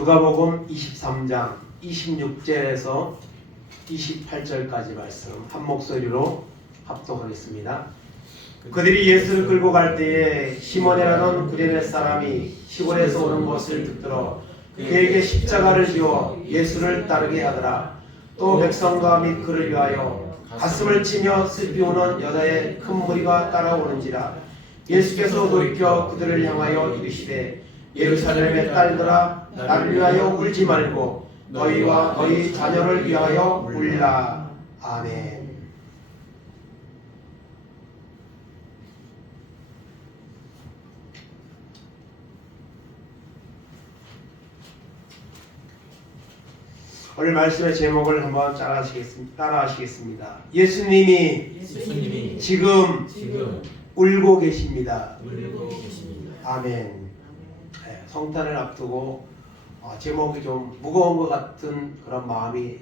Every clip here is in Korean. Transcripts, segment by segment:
누가복음 23장 26절에서 28절까지 말씀 한 목소리로 합독하겠습니다. 그들이 예수를 끌고 갈 때에 시몬이라는 구레네 사람이 시골에서 오는 것을 듣들어 그에게 십자가를 지어 예수를 따르게 하더라. 또 백성과 및 그를 위하여 가슴을 치며 슬피 우는 여자의 큰 무리가 따라오는지라. 예수께서 돌이켜 그들을 향하여 이르시되 예루살렘의 딸들아, 나를 위하여 울지 말고 너희와 너희 자녀를 위하여 울라. 아멘. 오늘 말씀의 제목을 한번 따라하시겠습니다. 예수님이 지금 울고 계십니다. 아멘. 네, 성탄을 앞두고 제목이 좀 무거운 것 같은 그런 마음이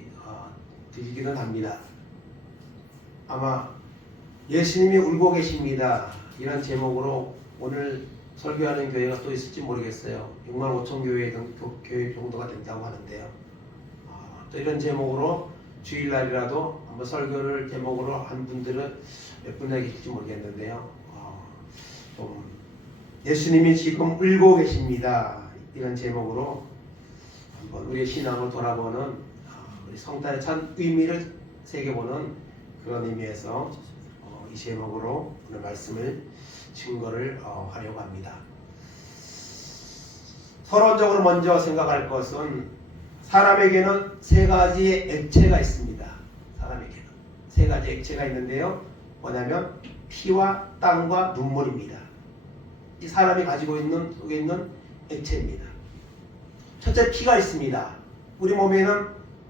들기는 합니다. 아마 예수님이 울고 계십니다 이런 제목으로 오늘 설교하는 교회가 또 있을지 모르겠어요. 6만 5천 교회 정도가 된다고 하는데요. 또 이런 제목으로 주일날이라도 한번 설교를 제목으로 한 분들은 몇 분이나 계실지 모르겠는데요. 좀 예수님이 지금 울고 계십니다 이런 제목으로 한번 우리의 신앙을 돌아보는 우리 성탄의 참 의미를 새겨보는 그런 의미에서 이 제목으로 오늘 말씀을 증거를 하려고 합니다. 서론적으로 먼저 생각할 것은 사람에게는 세 가지의 액체가 있습니다. 사람에게는 세 가지 액체가 있는데요. 뭐냐면 피와 땀과 눈물입니다. 이 사람이 가지고 있는 속에 있는 액체입니다. 첫째, 피가 있습니다. 우리 몸에는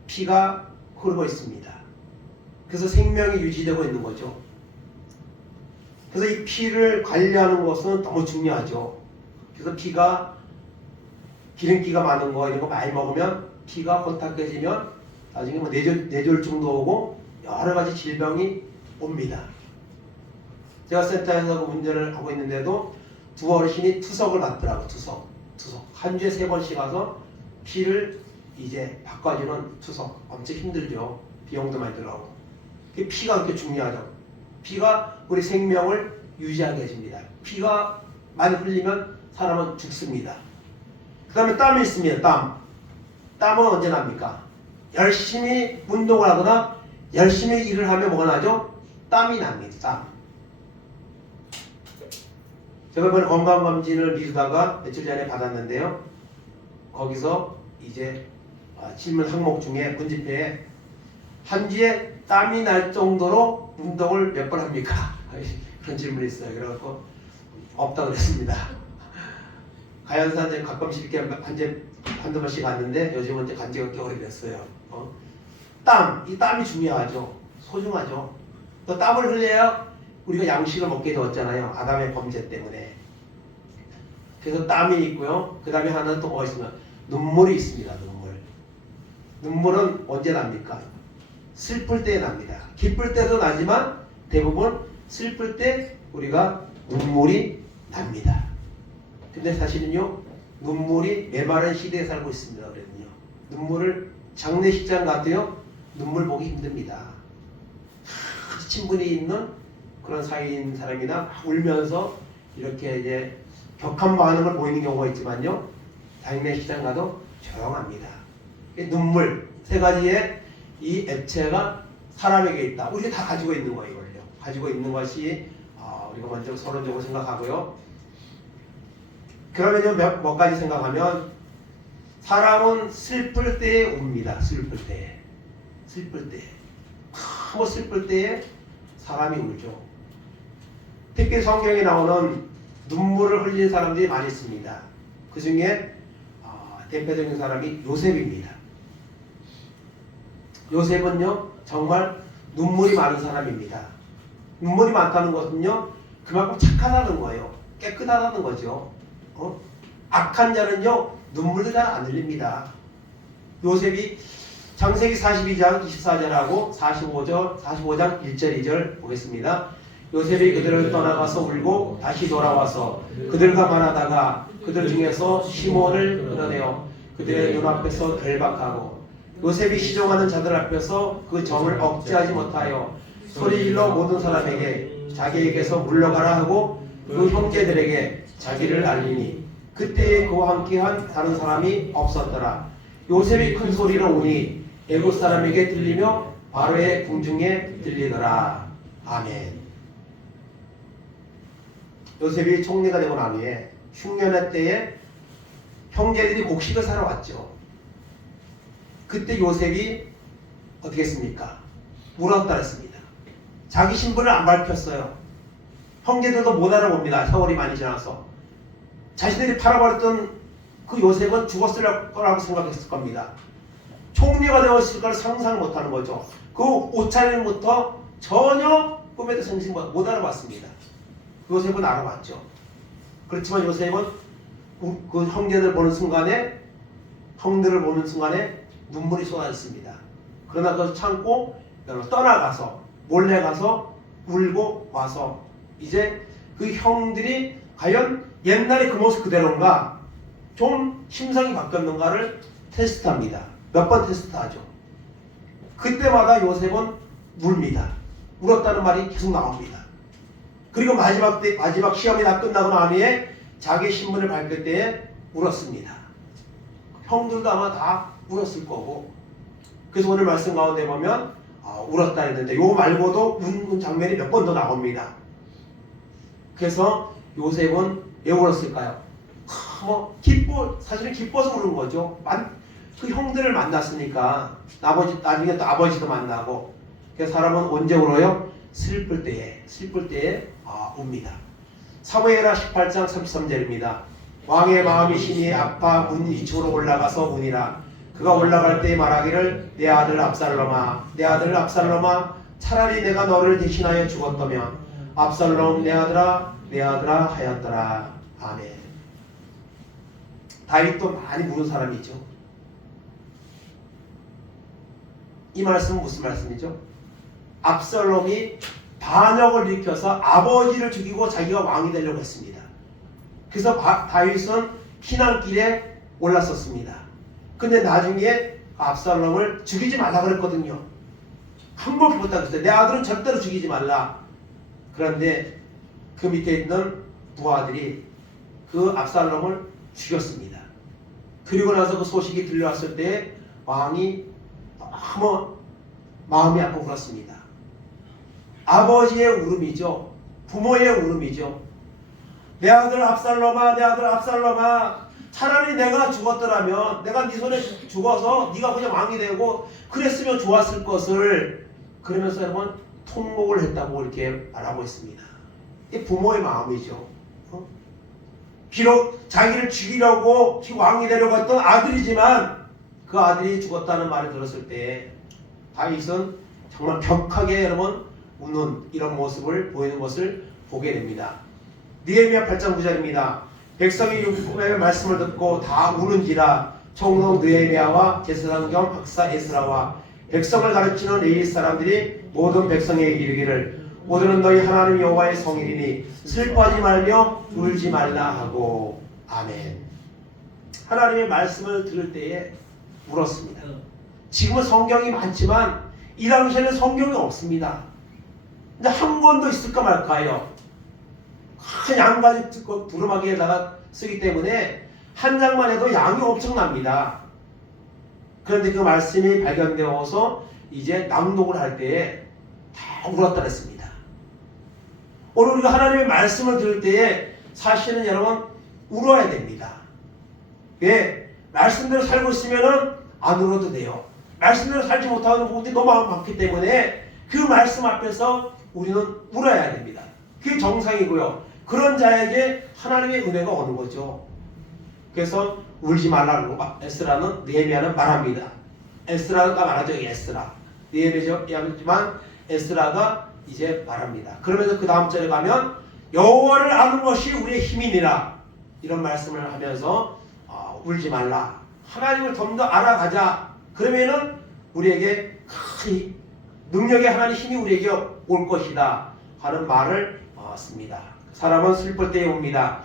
피가 흐르고 있습니다. 그래서 생명이 유지되고 있는 거죠. 그래서 이 피를 관리하는 것은 너무 중요하죠. 그래서 피가 기름기가 많은 거 이런 거 많이 먹으면 피가 혼탁해지면 나중에 뭐 뇌졸중도 오고 여러 가지 질병이 옵니다. 제가 센터에서 운전을 하고 있는데도 두 어르신이 투석을 받더라고. 투석. 한 주에 3번씩 가서 피를 이제 바꿔주는 투석. 엄청 힘들죠. 비용도 많이 들어가고. 피가 그렇게 중요하죠. 피가 우리 생명을 유지하게 해줍니다. 피가 많이 흘리면 사람은 죽습니다. 그 다음에 땀이 있습니다. 땀은 언제 납니까? 열심히 운동을 하거나 열심히 일을 하면 뭐가 나죠? 땀이 납니다. 땀. 제가 이번에 건강검진을 미루다가 며칠 전에 받았는데요. 거기서 이제 질문 항목 중에 문집회에 한 주에 땀이 날 정도로 운동을 몇 번 합니까? 그런 질문이 있어요. 그래갖고 없다고 그랬습니다. 가연산에 가끔씩 이렇게 한두 번씩 갔는데 요즘은 이제 간지가 꽤 오래됐어요. 이 땀이 중요하죠. 소중하죠. 또 땀을 흘려야 우리가 양식을 먹게 되었잖아요. 아담의 범죄 때문에. 그래서 땀이 있고요. 그 다음에 하나는 또 뭐가 있으면 눈물이 있습니다. 눈물은 언제 납니까? 슬플 때 납니다. 기쁠 때도 나지만 대부분 슬플 때 우리가 눈물이 납니다. 근데 사실은요, 눈물이 메마른 시대에 살고 있습니다. 그랬군요. 눈물을 장례식장 가도요, 눈물 보기 힘듭니다. 친분이 있는 그런 사이인 사람이나 울면서 이렇게 이제 격한 반응을 보이는 경우가 있지만요, 장례식장 가도 조용합니다. 눈물 세 가지의 이 액체가 사람에게 있다. 우리가 다 가지고 있는 거예요. 이걸요. 가지고 있는 것이 우리가 먼저 서론적으로 생각하고요. 그러면 몇 가지 생각하면 사람은 슬플 때에 웁니다. 슬플 때. 너무 슬플 때에 사람이 울죠. 특히 성경에 나오는 눈물을 흘린 사람들이 많이 있습니다. 그 중에 대표적인 사람이 요셉입니다. 요셉은요, 정말 눈물이 많은 사람입니다. 눈물이 많다는 것은요, 그만큼 착하다는 거예요. 깨끗하다는 거죠. 악한 자는요, 눈물도 잘 안 흘립니다. 요셉이 창세기 42장 24절하고 45장 1절 2절 보겠습니다. 요셉이 그들을 떠나가서 울고 다시 돌아와서 그들과 만나다가 그들 중에서 시몬을 끌어내어 그들의 눈앞에서 결박하고 요셉이 시종하는 자들 앞에서 그 정을 억제하지 못하여 소리질러 모든 사람에게 자기에게서 물러가라 하고 그 형제들에게 자기를 알리니 그때에 그와 함께한 다른 사람이 없었더라. 요셉이 큰 소리로 우니 애굽 사람에게 들리며 바로의 궁중에 들리더라. 아멘. 요셉이 총리가 되고 난 후에 흉년의 때에 형제들이 곡식을 사러 왔죠. 그때 요셉이 어떻게 했습니까? 울었다 했습니다. 자기 신분을 안 밝혔어요. 형제들도 못 알아봅니다. 세월이 많이 지나서. 자신들이 팔아버렸던 그 요셉은 죽었을 거라고 생각했을 겁니다. 총리가 되었을 걸 상상 못하는 거죠. 그 옷차림부터 전혀 꿈에도 생각 못 알아봤습니다. 요셉은 알아봤죠. 그렇지만 요셉은 그 형제들 보는 순간에 형들을 보는 순간에 눈물이 쏟아졌습니다. 그러나 그것을 참고 떠나가서 몰래 가서 울고 와서 이제 그 형들이 과연 옛날의 그 모습 그대로인가 좀 심성이 바뀌었는가를 테스트합니다. 몇 번 테스트하죠. 그때마다 요셉은 울입니다. 울었다는 말이 계속 나옵니다. 그리고 마지막 시험이 다 끝나고 난 후에 자기 신분을 밝힐 때에 울었습니다. 형들도 아마 다 울었을 거고. 그래서 오늘 말씀 가운데 보면 울었다 했는데 요 말고도 우는 장면이 몇 번 더 나옵니다. 그래서 요셉은 왜 울었을까요? 사실은 기뻐서 우는 거죠. 그 형들을 만났으니까 나중에 또 아버지도 만나고. 그래서 사람은 언제 울어요? 슬플 때에 웁니다. 사무엘하 18장 33절입니다. 왕의 마음이 심히 아파 문 위쪽으로 올라가서 우니라. 그가 올라갈 때 말하기를 내 아들 압살롬아 내 아들 압살롬아 차라리 내가 너를 대신하여 죽었다면 압살롬 내 아들아 하였더라. 아멘. 다윗도 많이 부른 사람이죠. 이 말씀은 무슨 말씀이죠? 압살롬이 반역을 일으켜서 아버지를 죽이고 자기가 왕이 되려고 했습니다. 그래서 다윗은 피난길에 올랐었습니다. 근데 나중에 압살롬을 죽이지 말라 그랬거든요. 한 번 부탁 했어요. 내 아들은 절대로 죽이지 말라. 그런데 그 밑에 있는 부하들이 그 압살롬을 죽였습니다. 그리고 나서 그 소식이 들려왔을 때 왕이 너무 마음이 아프고 그렇습니다. 아버지의 울음이죠. 부모의 울음이죠. 내 아들 압살롬아 내 아들 압살롬아 차라리 내가 죽었더라면 내가 네 손에 죽어서 네가 그냥 왕이 되고 그랬으면 좋았을 것을 그러면서 여러분 통곡을 했다고 이렇게 말하고 있습니다. 이 부모의 마음이죠. 비록 자기를 죽이려고 왕이 되려고 했던 아들이지만 그 아들이 죽었다는 말을 들었을 때 다윗은 정말 격하게 여러분 우는 이런 모습을 보이는 것을 보게 됩니다. 느헤미야 8장 9절입니다. 백성이 율법의 말씀을 듣고 다 우는지라. 총독 느헤미야와 제사장 겸 박사 에스라와 백성을 가르치는 레위 사람들이 모든 백성에게 이르기를 오늘은 너희 하나님 여호와의 성일이니 슬퍼하지 말며 울지 말라 하고. 아멘. 하나님의 말씀을 들을 때에 울었습니다. 지금은 성경이 많지만 이 당시에는 성경이 없습니다. 근데 한 권도 있을까 말까요? 큰 양가지 두루마기에다가 쓰기 때문에 한 장만 해도 양이 엄청납니다. 그런데 그 말씀이 발견되어서 이제 낭독을 할 때에 다 울었다 했습니다. 오늘 우리가 하나님의 말씀을 들을 때에 사실은 여러분 울어야 됩니다. 왜? 말씀대로 살고 있으면 안 울어도 돼요. 말씀대로 살지 못하는 부분들이 너무 많기 때문에 그 말씀 앞에서 우리는 울어야 됩니다. 그게 정상이고요. 그런 자에게 하나님의 은혜가 오는 거죠. 그래서 울지 말라고 에스라는 느헤미야는 말합니다. 에스라가 말하죠. 에스라. 느헤미야지만 에스라가 이제 말합니다. 그러면서 그 다음 절에 가면 여호와를 아는 것이 우리의 힘이니라 이런 말씀을 하면서 울지 말라. 하나님을 좀 더 알아가자. 그러면은 우리에게 큰 능력의 하나님 힘이 우리에게 올 것이다 하는 말을 씁니다. 사람은 슬플 때에 옵니다.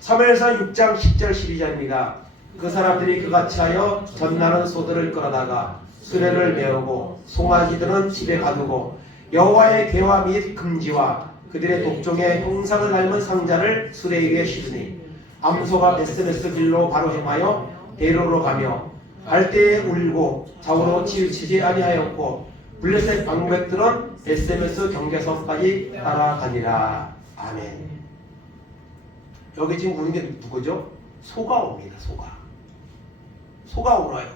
사무엘상 6장 10절 12절입니다. 그 사람들이 그같이 하여 전나는 소들을 끌어다가 수레를 메우고 송아지들은 집에 가두고 여호와의 계와 및 금지와 그들의 독종의 형상을 닮은 상자를 수레 위에 싣으니 암소가 베스베스 길로 바로 행하여 대로로 가며 갈대에 울고 좌우로 치우치지 아니하였고 블레셋 방백들은 베스베스 경계선까지 따라가니라. 아멘. 여기 지금 우는 게 누구죠? 소가 옵니다. 소가 울어요.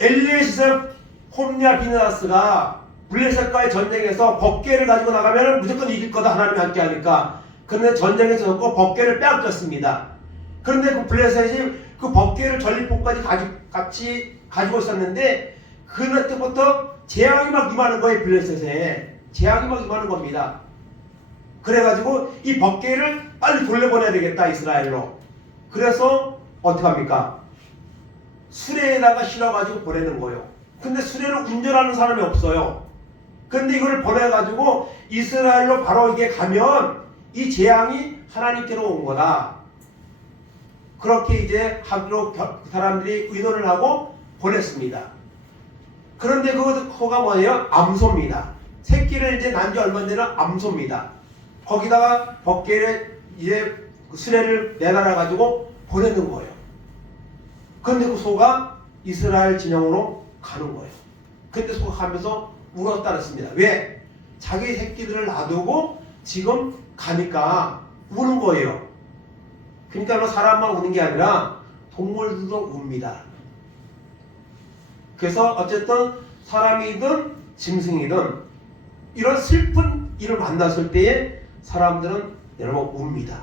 엘리의 시설 홈냐 비느하스가 블레셋과의 전쟁에서 법궤를 가지고 나가면 무조건 이길 거다. 하나님이 함께 하니까. 그런데 전쟁에서 졌고 법궤를 빼앗겼습니다. 그런데 그 블레셋이 그 법궤를 전리품까지 같이 가지고 있었는데 그날 때부터 재앙이 막 임하는 거예요. 블레셋에 재앙이 막 임하는 겁니다. 그래가지고 이 법궤를 빨리 돌려보내야 되겠다. 이스라엘로. 그래서 어떻게 합니까? 수레에다가 실어가지고 보내는 거예요. 근데 수레를 운전하는 사람이 없어요. 근데 이걸 보내가지고 이스라엘로 바로 이게 가면 이 재앙이 하나님께로 온 거다. 그렇게 이제 하기로 그 사람들이 의논을 하고 보냈습니다. 그런데 그 소가 뭐예요? 암소입니다. 새끼를 이제 난 지 얼마 안 되는 암소입니다. 거기다가 법궤를 이제 수레를 내달아 가지고 보내는 거예요. 그런데 그 소가 이스라엘 진영으로 가는 거예요. 근데 소가 가면서 울었다 그랬습니다. 왜? 자기 새끼들을 놔두고 지금 가니까 우는 거예요. 그러니까 사람만 우는 게 아니라 동물들도 웁니다. 그래서 어쨌든 사람이든 짐승이든 이런 슬픈 일을 만났을 때에 사람들은 여러분 웁니다.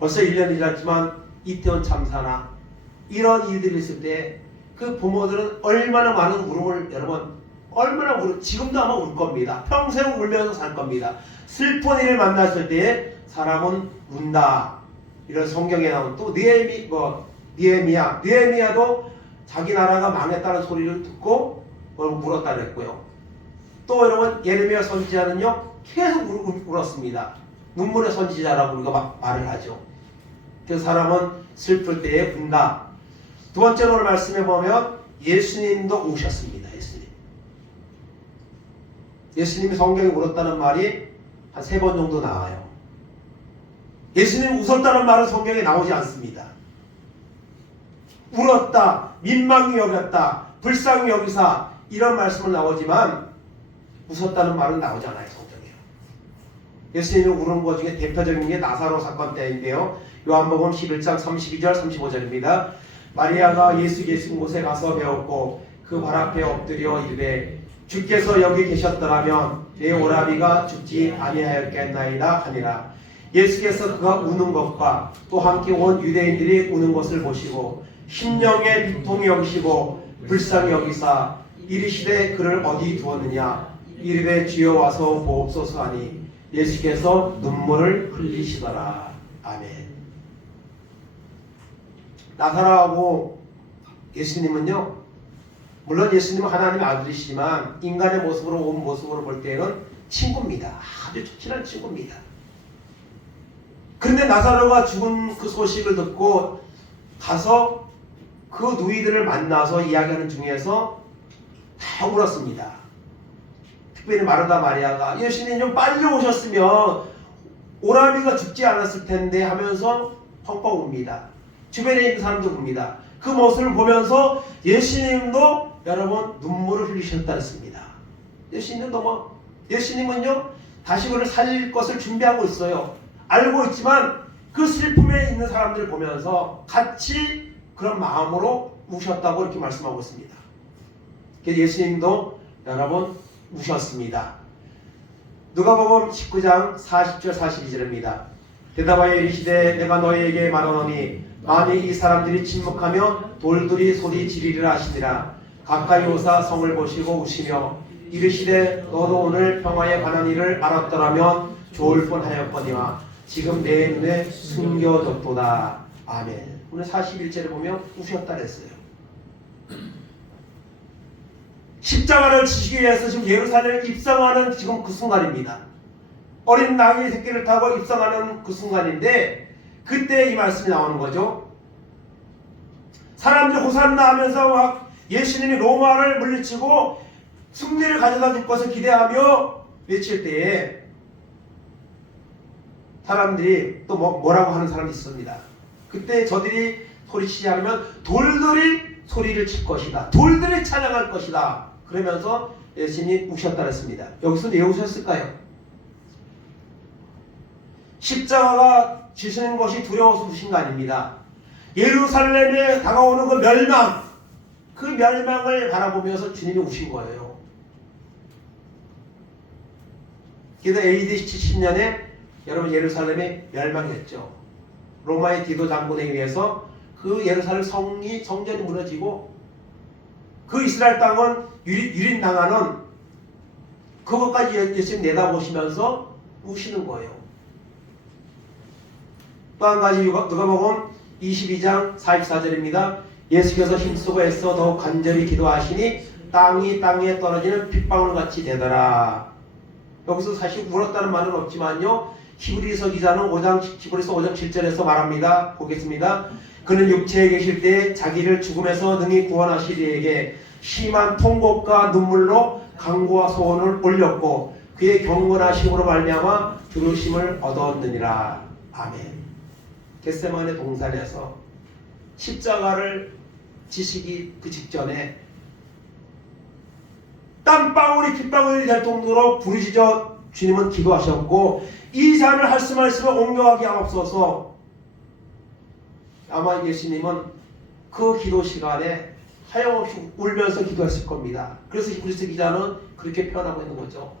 벌써 1년이 지났지만 이태원 참사나 이런 일들이 있을 때 그 부모들은 얼마나 많은 울음을 여러분 얼마나 지금도 아마 울 겁니다. 평생 울면서 살 겁니다. 슬픈 일을 만났을 때에 사람은 운다. 이런 성경에 나온 또 느헤미야도 자기 나라가 망했다는 소리를 듣고 울었다 그랬고요. 또 여러분 예레미야 선지자는요 계속 울었습니다. 눈물의 선지자라고 우리가 말을 하죠. 그 사람은 슬플 때에 운다. 두 번째로 오늘 말씀해 보면 예수님도 우셨습니다. 예수님이 성경에 울었다는 말이 한 3번 정도 나와요. 예수님이 웃었다는 말은 성경에 나오지 않습니다. 울었다, 민망히 여겼다, 불쌍히 여기사 이런 말씀은 나오지만 웃었다는 말은 나오지 않아요. 성경에. 예수님이 울은 것 중에 대표적인 게 나사로 사건 때인데요. 요한복음 11장 32절 35절입니다. 마리아가 예수 계신 곳에 가서 배웠고 그 발 앞에 엎드려 이르되 주께서 여기 계셨더라면 내 오라비가 죽지 아니하였겠나이다 하니라. 예수께서 그가 우는 것과 또 함께 온 유대인들이 우는 것을 보시고 심령의 비통이 여기시고 불쌍히 여기사 이르시되 그를 어디 두었느냐 이르되 주여 와서 보옵소서 하니 예수께서 눈물을 흘리시더라. 아멘. 나사로하고 예수님은요, 물론 예수님은 하나님의 아들이시지만 인간의 모습으로 온 모습으로 볼 때는 친구입니다. 아주 친한 친구입니다. 그런데 나사로가 죽은 그 소식을 듣고 가서 그 누이들을 만나서 이야기하는 중에서 다 울었습니다. 특별히 마르다 마리아가 예수님 좀 빨리 오셨으면 오라비가 죽지 않았을 텐데 하면서 펑펑 웁니다. 주변에 있는 사람도 웁니다. 그 모습을 보면서 예수님도 여러분 눈물을 흘리셨다 했습니다. 예수님은요 다시 그를 살릴 것을 준비하고 있어요. 알고 있지만 그 슬픔에 있는 사람들을 보면서 같이 그런 마음으로 우셨다고 이렇게 말씀하고 있습니다. 그래서 예수님도 여러분 우셨습니다. 누가복음 19장 40절 42절입니다. 대답하여 이르시되 내가 너희에게 말하노니 만일 이 사람들이 침묵하며 돌들이 소리 지르리라 하시니라. 가까이 오사 성을 보시고 우시며 이르시되 너도 오늘 평화에 관한 일을 알았더라면 좋을 뻔하였거니와 지금 내 눈에 숨겨졌도다. 아멘. 오늘 41절에 보면 우셨다 그랬어요. 십자가를 지시기 위해서 지금 예루살렘에 입성하는 지금 그 순간입니다. 어린 나귀 새끼를 타고 입성하는 그 순간인데 그때 이 말씀이 나오는 거죠. 사람들이 호산나 하면서 막 예수님이 로마를 물리치고 승리를 가져다 줄 것을 기대하며 외칠 때에 사람들이 또 뭐라고 하는 사람이 있습니다. 그때 저들이 소리치지 않으면 돌들이 소리를 칠 것이다. 돌들이 찬양할 것이다. 그러면서 예수님이 우셨다 그랬습니다. 여기서 왜 우셨을까요? 십자가가 지시는 것이 두려워서 우신 거 아닙니다. 예루살렘에 다가오는 그 멸망, 그 멸망을 바라보면서 주님이 우신 거예요. 그래서 AD 70년에 여러분 예루살렘이 멸망했죠. 로마의 디도 장군에 의해서 그 예루살렘 성전이 무너지고 그 이스라엘 땅은 유린당하는 그것까지 예수님 내다보시면서 우시는 거예요. 또 한 가지 누가복음 22장 44절입니다. 예수께서 힘쓰고 애써 더욱 간절히 기도하시니 땅이 땅에 떨어지는 빗방울같이 되더라. 여기서 사실 울었다는 말은 없지만요. 히브리서 기자는 히브리서 5장 7절에서 말합니다. 보겠습니다. 그는 육체에 계실 때 자기를 죽음에서 능히 구원하실 이에게 심한 통곡과 눈물로 간구와 소원을 올렸고 그의 경건하심으로 말미암아 들으심을 얻었느니라. 아멘. 겟세마네 동산에서 십자가를 지시기 그 직전에 땀방울이 핏방울이 될 정도로 부르짖어 주님은 기도하셨고 이 잔을 할 수 말씀을 옹명하게 하옵소서. 아마 예수님은 그 기도 시간에 하염없이 울면서 기도했을 겁니다. 그래서 히브리서 기자는 그렇게 표현하고 있는 거죠.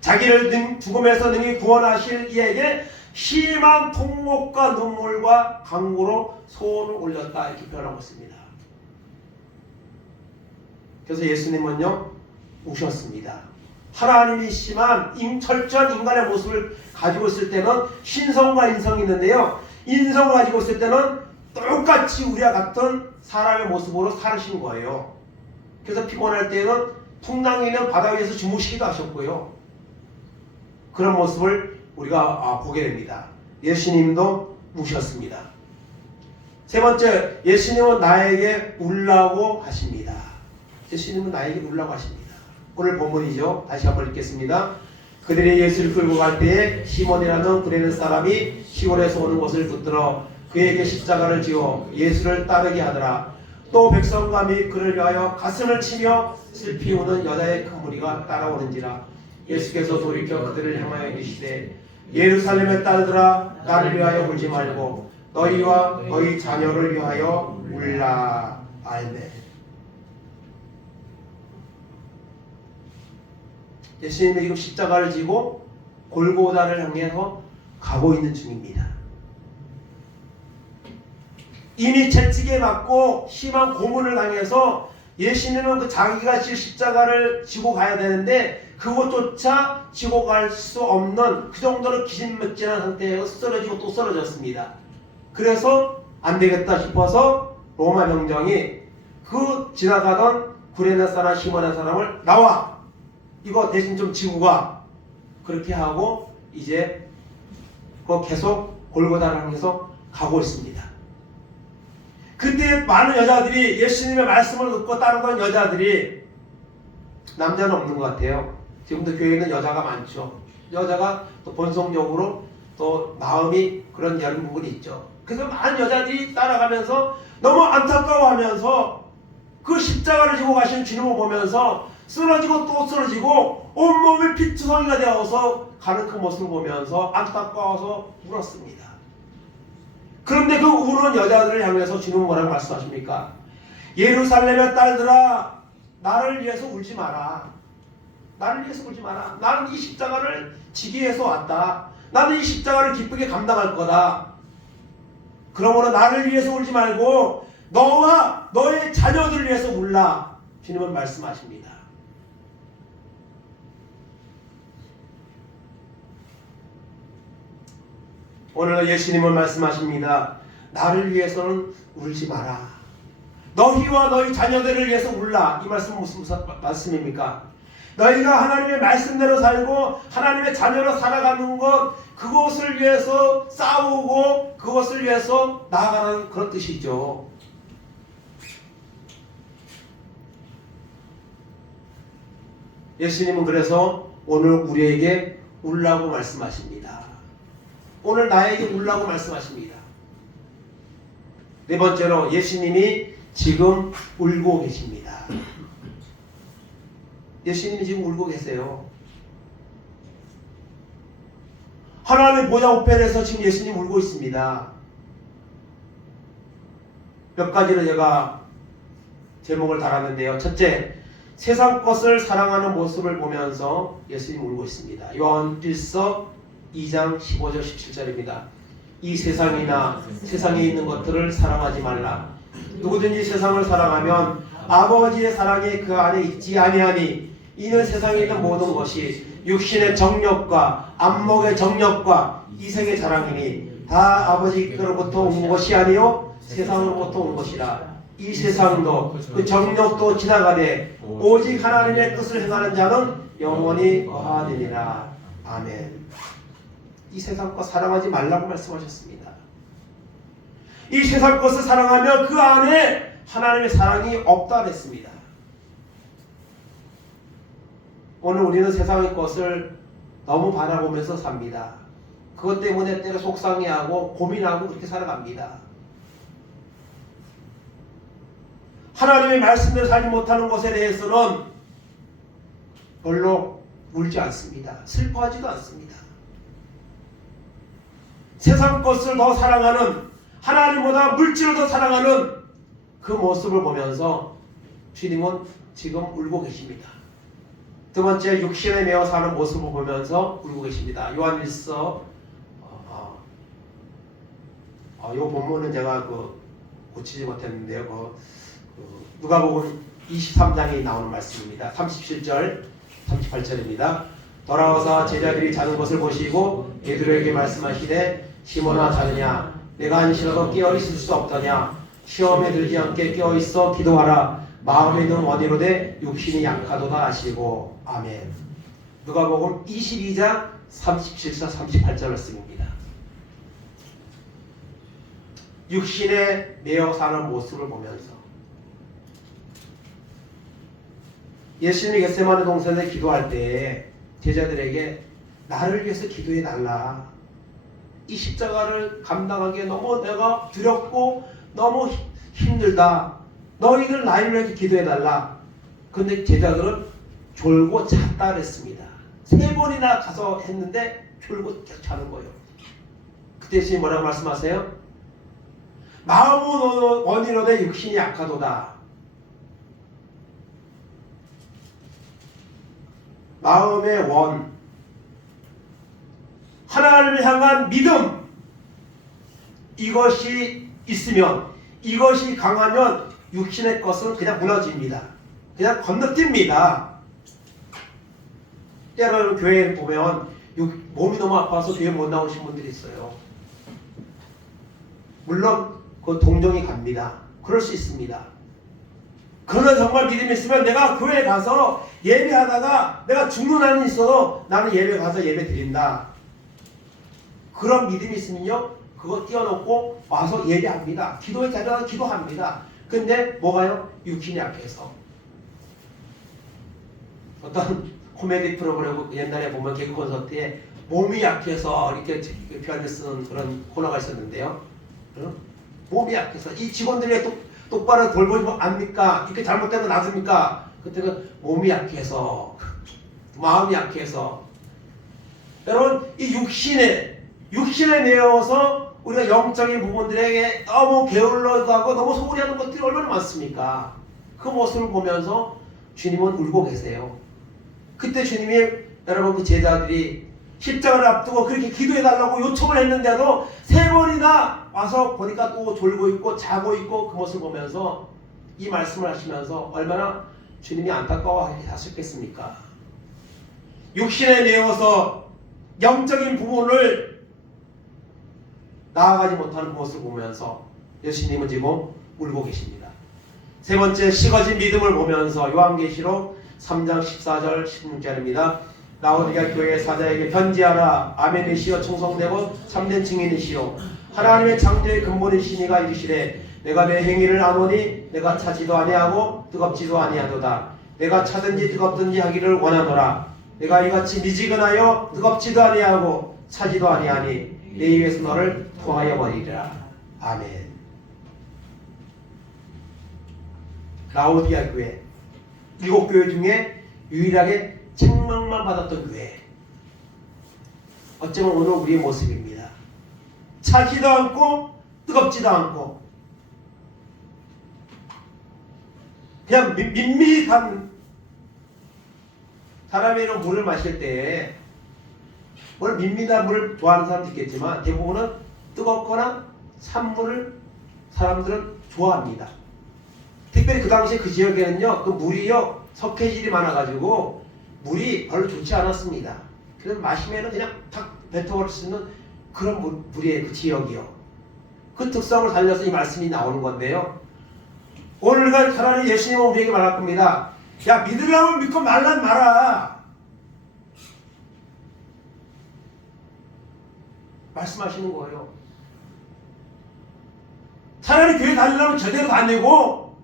자기를 죽음에서 능히 구원하실 이에게 심한 통곡과 눈물과 간구로 소원을 올렸다 이렇게 표현하고 있습니다. 그래서 예수님은요 우셨습니다. 하나님이시만 철저한 인간의 모습을 가지고 있을 때는 신성과 인성이 있는데요. 인성을 가지고 있을 때는 똑같이 우리와 같은 사람의 모습으로 살으신 거예요. 그래서 피곤할 때는 풍랑이는 바다 위에서 주무시기도 하셨고요. 그런 모습을 우리가 보게 됩니다. 예수님도 우셨습니다. 세 번째, 예수님은 나에게 울라고 하십니다. 예수님은 나에게 울라고 하십니다. 오늘 본문이죠. 다시 한번 읽겠습니다. 그들이 예수를 끌고 갈 때에 시몬이라는 그레네 사람이 시골에서 오는 것을 붙들어 그에게 십자가를 지어 예수를 따르게 하더라. 또 백성과 및 그를 위하여 가슴을 치며 슬피 우는 여자의 큰 무리가 따라오는지라. 예수께서 돌이켜 그들을 향하여 이르시되 예루살렘의 딸들아 나를 위하여 울지 말고 너희와 너희 자녀를 위하여 울라. 아멘. 예수님이 지금 십자가를 지고 골고다를 향해서 가고 있는 중입니다. 이미 채찍에 맞고 심한 고문을 당해서 예수님은 그 자기가 질 십자가를 지고 가야 되는데 그것조차 지고 갈 수 없는 그 정도로 기진맥진한 상태에서 쓰러지고 또 쓰러졌습니다. 그래서 안 되겠다 싶어서 로마 병정이 그 지나가던 구레네 사람 시몬의 사람을 나와 이거 대신 좀 지고 가 그렇게 하고 이제 계속 골고다를 향해서 가고 있습니다. 그때 많은 여자들이 예수님의 말씀을 듣고 따르던 여자들이 남자는 없는 것 같아요. 지금도 교회에는 여자가 많죠. 여자가 또 본성적으로 또 마음이 그런 여러 부분이 있죠. 그래서 많은 여자들이 따라가면서 너무 안타까워하면서 그 십자가를 지고 가시는 주님을 보면서 쓰러지고 또 쓰러지고 온몸이 피투성이가 되어서 가는 그 모습을 보면서 안타까워서 울었습니다. 그런데 그 우는 여자들을 향해서 주님은 뭐라고 말씀하십니까? 예루살렘의 딸들아 나를 위해서 울지 마라. 나를 위해서 울지 마라. 나는 이 십자가를 지기 위해서 왔다. 나는 이 십자가를 기쁘게 감당할 거다. 그러므로 나를 위해서 울지 말고 너와 너의 자녀들을 위해서 울라. 주님은 말씀하십니다. 오늘 예수님은 말씀하십니다. 나를 위해서는 울지 마라. 너희와 너희 자녀들을 위해서 울라. 이 말씀은 무슨 말씀입니까? 너희가 하나님의 말씀대로 살고 하나님의 자녀로 살아가는 것, 그것을 위해서 싸우고 그것을 위해서 나아가는 그런 뜻이죠. 예수님은 그래서 오늘 우리에게 울라고 말씀하십니다. 오늘 나에게 울라고 말씀하십니다. 네 번째로 예수님이 지금 울고 계십니다. 예수님이 지금 울고 계세요. 하나님의 보좌 우편에서 지금 예수님 울고 있습니다. 몇 가지로 제가 제목을 달았는데요. 첫째, 세상 것을 사랑하는 모습을 보면서 예수님 울고 있습니다. 요한 1서 2장 15절 17절입니다. 이 세상이나 세상에 있는 것들을 사랑하지 말라. 누구든지 세상을 사랑하면 아버지의 사랑이 그 안에 있지 아니하니 이는 세상에 있는 모든 것이 육신의 정욕과 안목의 정욕과 이생의 자랑이니 다 아버지께로부터 온 것이 아니요 세상으로부터 온 것이라. 이 세상도 그 정욕도 지나가되 오직 하나님의 뜻을 행하는 자는 영원히 거하느니라. 아멘. 이 세상 것 사랑하지 말라고 말씀하셨습니다. 이 세상 것을 사랑하면 그 안에 하나님의 사랑이 없다 그랬습니다. 오늘 우리는 세상의 것을 너무 바라보면서 삽니다. 그것 때문에 때로 속상해하고 고민하고 그렇게 살아갑니다. 하나님의 말씀대로 살지 못하는 것에 대해서는 별로 울지 않습니다. 슬퍼하지도 않습니다. 세상 것을 더 사랑하는, 하나님보다 물질을 더 사랑하는 그 모습을 보면서 주님은 지금 울고 계십니다. 두 번째, 육신에 매어 사는 모습을 보면서 울고 계십니다. 요한 1서 이 본문은 제가 고치지 못했는데요. 누가복음 23장에 나오는 말씀입니다. 37절 38절입니다. 돌아와서 제자들이 자는 것을 보시고 베드로에게 말씀하시되 시몬아 자느냐 내가 안시라도 깨어 있을 수 없더냐 시험에 들지 않게 깨어 있어 기도하라 마음에 있는 원이로되 육신이 약하도다 하시고. 아멘. 누가복음 22장 37절 38절 말씀입니다. 육신에 매어 사는 모습을 보면서 예수님이 겟세마네 동산에 기도할 때 제자들에게 나를 위해서 기도해 달라. 이 십자가를 감당하기에 너무 내가 두렵고 너무 힘들다. 너희들 나를 위해서 기도해 달라. 근데 제자들은 졸고 잤다 그랬습니다. 3번이나 가서 했는데 졸고 자는 거예요. 그때 예수님이 뭐라고 말씀하세요? 마음은 원이로되 육신이 약하도다. 마음의 원, 하나님을 향한 믿음, 이것이 있으면, 이것이 강하면 육신의 것은 그냥 무너집니다. 그냥 건너뜁니다. 때로는 교회에 보면 몸이 너무 아파서 교회 못 나오신 분들이 있어요. 물론 그 동정이 갑니다. 그럴 수 있습니다. 그러나 정말 믿음이 있으면 내가 교회에 가서 예배하다가 내가 죽는 한이 있어도 나는 예배 가서 예배 드린다. 그런 믿음이 있으면요, 그거 띄워놓고 와서 예배합니다. 기도에 자리에서 기도합니다. 근데 뭐가요? 육신이 약해서. 어떤 코미디 프로그램 옛날에 보면 개그 콘서트에 몸이 약해서 이렇게 표현을 쓰는 그런 코너가 있었는데요. 몸이 약해서 이 직원들이 똑바로 돌보지 압니까? 이렇게 잘못되면 놔둡니까? 그때는 몸이 약해서, 마음이 약해서. 여러분, 이 육신에 내어서 우리가 영적인 부분들에게 너무 게을러도 하고 너무 소홀히 하는 것들이 얼마나 많습니까? 그 모습을 보면서 주님은 울고 계세요. 그때 주님이 여러분 그 제자들이 십자가를 앞두고 그렇게 기도해달라고 요청을 했는데도 3번이나 와서 보니까 또 졸고 있고 자고 있고 그 모습을 보면서 이 말씀을 하시면서 얼마나 주님이 안타까워하셨겠습니까? 육신에 매어서 영적인 부분을 나아가지 못하는 모습을 보면서 예수님은 지금 울고 계십니다. 세 번째, 식어진 믿음을 보면서 요한계시록 3장 14절 16절입니다. 라오디게아 교회 사자에게 편지하라. 아멘이시여 충성되고 참된 증인이시여 하나님의 창조의 근본이시니가 이르시되 내가 내 행위를 아노니 내가 차지도 아니하고 뜨겁지도 아니하도다. 내가 차든지 뜨겁든지 하기를 원하노라. 내가 이같이 미지근하여 뜨겁지도 아니하고 차지도 아니하니 내 입에서 너를 토하여 버리리라. 아멘. 라오디게아 교회 7교회 중에 유일하게 책망만 받았던 교회. 어쩌면 오늘 우리의 모습입니다. 차지도 않고 뜨겁지도 않고 그냥 밋밋한 사람이는 물을 마실 때 물론 밋밋한 물을 좋아하는 사람도 있겠지만 대부분은 뜨겁거나 찬물을 사람들은 좋아합니다. 특별히 그 당시에 그 지역에는요 그 물이요 석회질이 많아가지고 물이 별로 좋지 않았습니다. 그래서 마시면은 그냥 탁 뱉어버릴 수 있는 그런 물이에요. 그 지역이요. 그 특성을 살려서 이 말씀이 나오는 건데요. 오늘날 차라리 예수님은 우리에게 말할 겁니다. 야, 믿으려면 믿고 말란 말아. 말씀하시는 거예요. 차라리 교회 다니려면 제대로 다니고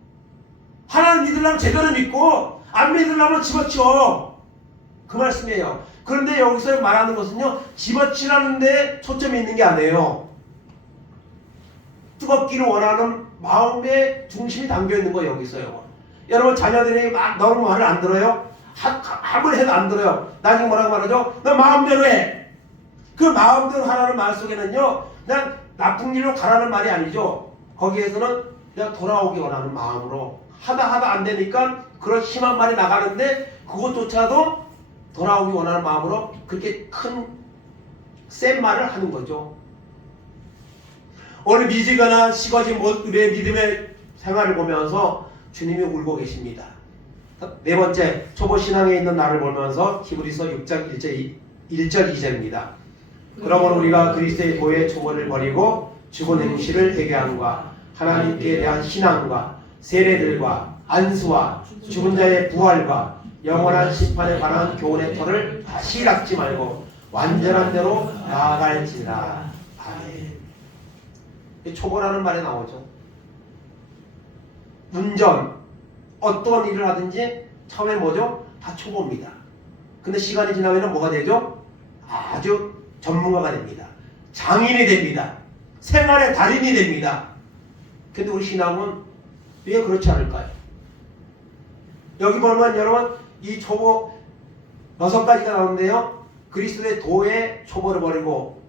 하나님 믿으려면 제대로 믿고 안 믿으려면 집어치워. 그 말씀이에요. 그런데 여기서 말하는 것은요 집어치라는 데 초점이 있는 게 아니에요. 뜨겁기를 원하는 마음의 중심이 담겨있는 거예요. 여기서요. 여러분 자녀들이 막 너무 말을 안 들어요? 아무리 해도 안 들어요. 나중에 뭐라고 말하죠? 너 마음대로 해. 그 마음대로 하라는 말 속에는요 그냥 나쁜 길로 가라는 말이 아니죠. 거기에서는 그냥 돌아오기 원하는 마음으로 하다 안 되니까 그런 심한 말이 나가는데 그것조차도 돌아오기 원하는 마음으로 그렇게 센 말을 하는 거죠. 오늘 미지거나 식어진 우리의 믿음의 생활을 보면서 주님이 울고 계십니다. 네 번째, 초보 신앙에 있는 나를 보면서 히브리서 6장 1절 2절입니다. 그러므로 우리가 그리스도의 도의 초보를 버리고 죽은 행실을 회개함과 하나님께 대한 신앙과 세례들과 안수와 죽은 자의 부활과 영원한 심판에 관한 교훈의 터를 다시 락지 말고 완전한 대로 나아갈지라. 아멘. 초보라는 말에 나오죠. 운전, 어떤 일을 하든지 처음에 뭐죠? 다 초보입니다. 근데 시간이 지나면 뭐가 되죠? 아주 전문가가 됩니다. 장인이 됩니다. 생활의 달인이 됩니다. 근데 우리 신앙은 왜 그렇지 않을까요? 여기 보면 여러분 이 초보 6가지가 나오는데요. 그리스도의 도의 초보를 버리고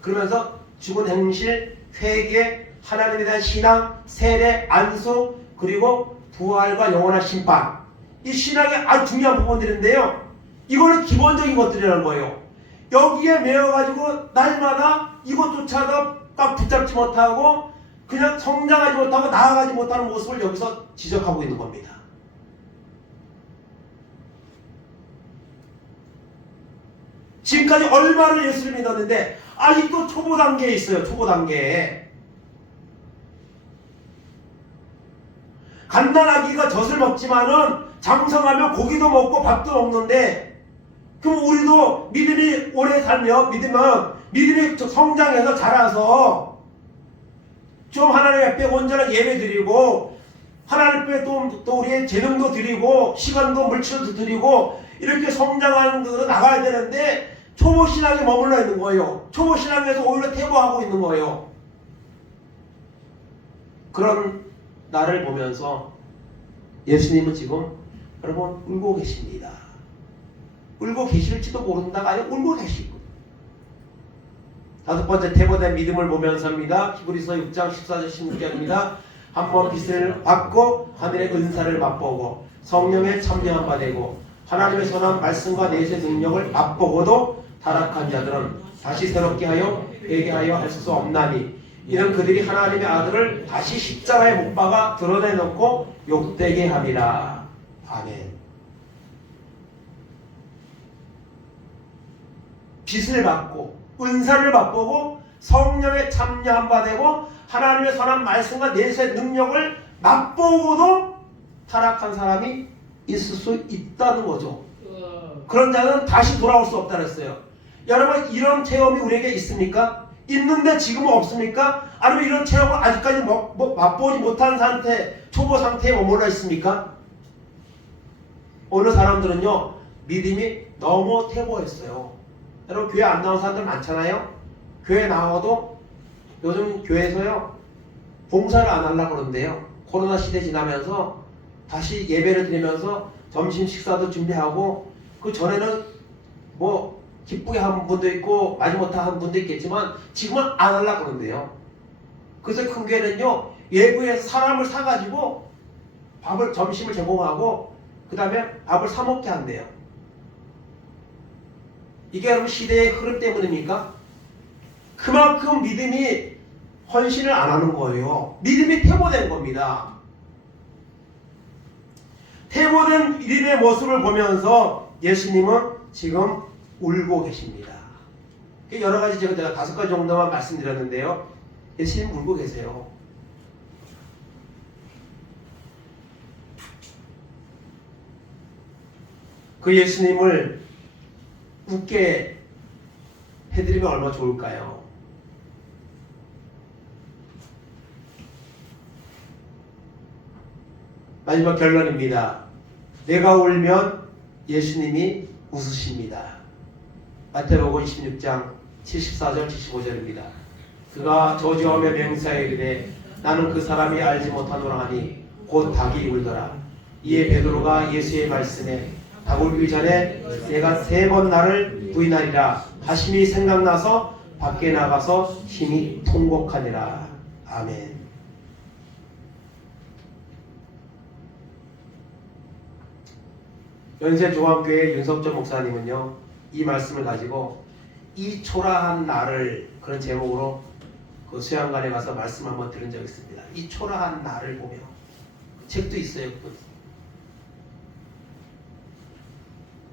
그러면서 죽은 행실, 회개, 하나님에 대한 신앙, 세례, 안수 그리고 부활과 영원한 심판. 이 신앙의 아주 중요한 부분들인데요. 이거는 기본적인 것들이라는 거예요. 여기에 매여가지고 날마다 이것조차도 딱 붙잡지 못하고 그냥 성장하지 못하고 나아가지 못하는 모습을 여기서 지적하고 있는 겁니다. 지금까지 얼마를 예수를 믿었는데 아직도 초보 단계에 있어요. 초보 단계에. 갓난아기가 젖을 먹지만은 장성하면 고기도 먹고 밥도 먹는데 그럼 우리도 믿음이 오래 살며 믿음이 성장해서 자라서 좀 하나님 앞에 온전한 예배 드리고 하나님 앞에 또 우리의 재능도 드리고 시간도 물질도 드리고 이렇게 성장하는 것으로 나가야 되는데 초보 신앙에 머물러 있는 거예요. 초보 신앙에서 오히려 퇴보하고 있는 거예요. 그런 나를 보면서 예수님은 지금 여러분 울고 계십니다. 울고 계실지도 모른다가 아니라 울고 계시고. 5번째 퇴보된 믿음을 보면서입니다. 히브리서 6장 14절 16절입니다. 한번 빛을 받고 하늘의 은사를 맛보고 성령의 참여한 바 되고 하나님의 선한 말씀과 내세 능력을 맛보고도 타락한 자들은 다시 새롭게 하여 회개하여 할 수 없나니 이는 그들이 하나님의 아들을 다시 십자가에 못 박아 드러내놓고 욕되게 함이라. 아멘. 빛을 받고 은사를 맛보고 성령에 참여한 바 되고 하나님의 선한 말씀과 내세 능력을 맛보고도 타락한 사람이 있을 수 있다는 거죠. 그런 자는 다시 돌아올 수 없다 그랬어요. 여러분 이런 체험이 우리에게 있습니까? 있는데 지금은 없습니까? 아니면 이런 체험을 아직까지 맛보지 못한 상태, 초보 상태에 머물러 있습니까? 어느 사람들은요 믿음이 너무 퇴보했어요. 여러분 교회 안 나온 사람들 많잖아요. 교회 나와도 요즘 교회에서요 봉사를 안 하려고 그러는데요. 코로나 시대 지나면서 다시 예배를 드리면서 점심 식사도 준비하고 그 전에는 뭐 기쁘게 한 분도 있고 마지못해 한 분도 있겠지만 지금은 안 하려고 그러는데요. 그래서 큰 교회는요 외부에서 사람을 사가지고 점심을 제공하고 그 다음에 밥을 사 먹게 한대요. 이게 여러분 시대의 흐름 때문입니까? 그만큼 믿음이 헌신을 안 하는 거예요. 믿음이 퇴보된 겁니다. 퇴보된 믿음의 모습을 보면서 예수님은 지금 울고 계십니다. 여러 가지 제가 5가지 정도만 말씀드렸는데요. 예수님 울고 계세요. 그 예수님을 웃게 해드리면 얼마나 좋을까요? 마지막 결론입니다. 내가 울면 예수님이 웃으십니다. 마태복음 26장 74절 75절입니다. 그가 저주하며 맹세하여 이르되 나는 그 사람이 알지 못하노라 하니 곧 닭이 울더라. 이에 베드로가 예수의 말씀에 닭 울기 전에 내가 3번 나를 부인하리라 하심이 생각나서 밖에 나가서 심히 통곡하니라. 아멘. 연세조합교회 윤석전 목사님은요 이 말씀을 가지고 이 초라한 나를 그런 제목으로 그 수양관에 가서 말씀 한번 들은 적이 있습니다. 이 초라한 나를 보며 책도 있어요.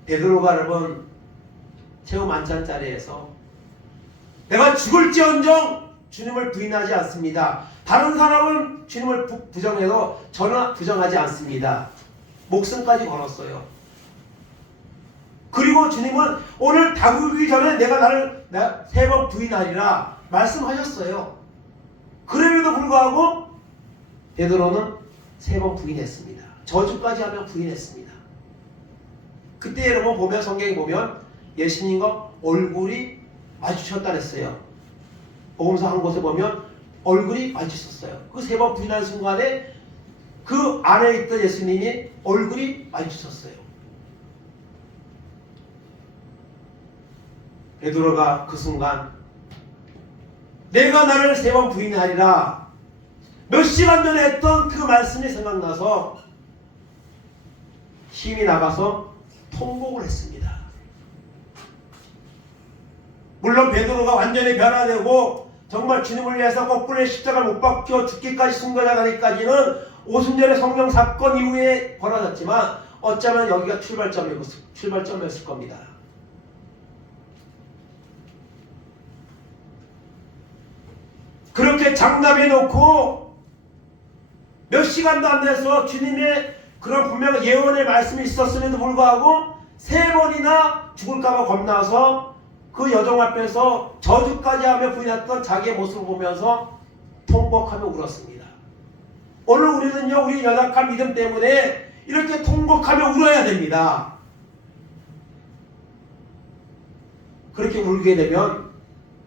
베드로가 여러분 최후 만찬 자리에서 내가 죽을지언정 주님을 부인하지 않습니다. 다른 사람은 주님을 부정해도 저는 부정하지 않습니다. 목숨까지 걸었어요. 그리고 주님은 오늘 닭 울기 전에 내가 나를 3번 부인하리라 말씀하셨어요. 그럼에도 불구하고 베드로는 3번 부인했습니다. 저주까지 하며 부인했습니다. 그때 여러분 보면 성경에 보면 예수님과 얼굴이 마주쳤다 그랬어요. 복음서 한 곳에 보면 얼굴이 마주쳤어요. 그 3번 부인하는 순간에 그 안에 있던 예수님이 얼굴이 마주쳤어요. 베드로가 그 순간 내가 나를 3번 부인하리라 몇 시간 전에 했던 그 말씀이 생각나서 힘이 나가서 통곡을 했습니다. 물론 베드로가 완전히 변화되고 정말 주님을 위해서 거꾸로 십자가를 못 박혀 죽기까지 순교하기까지는 오순절의 성령 사건 이후에 벌어졌지만 어쩌면 여기가 출발점이었을 겁니다. 그렇게 장담해 놓고 몇 시간도 안 돼서 주님의 그런 분명한 예언의 말씀이 있었음에도 불구하고 3번이나 죽을까봐 겁나서 그 여종 앞에서 저주까지 하며 부인했던 자기의 모습을 보면서 통곡하며 울었습니다. 오늘 우리는요 우리 연약한 믿음 때문에 이렇게 통곡하며 울어야 됩니다. 그렇게 울게 되면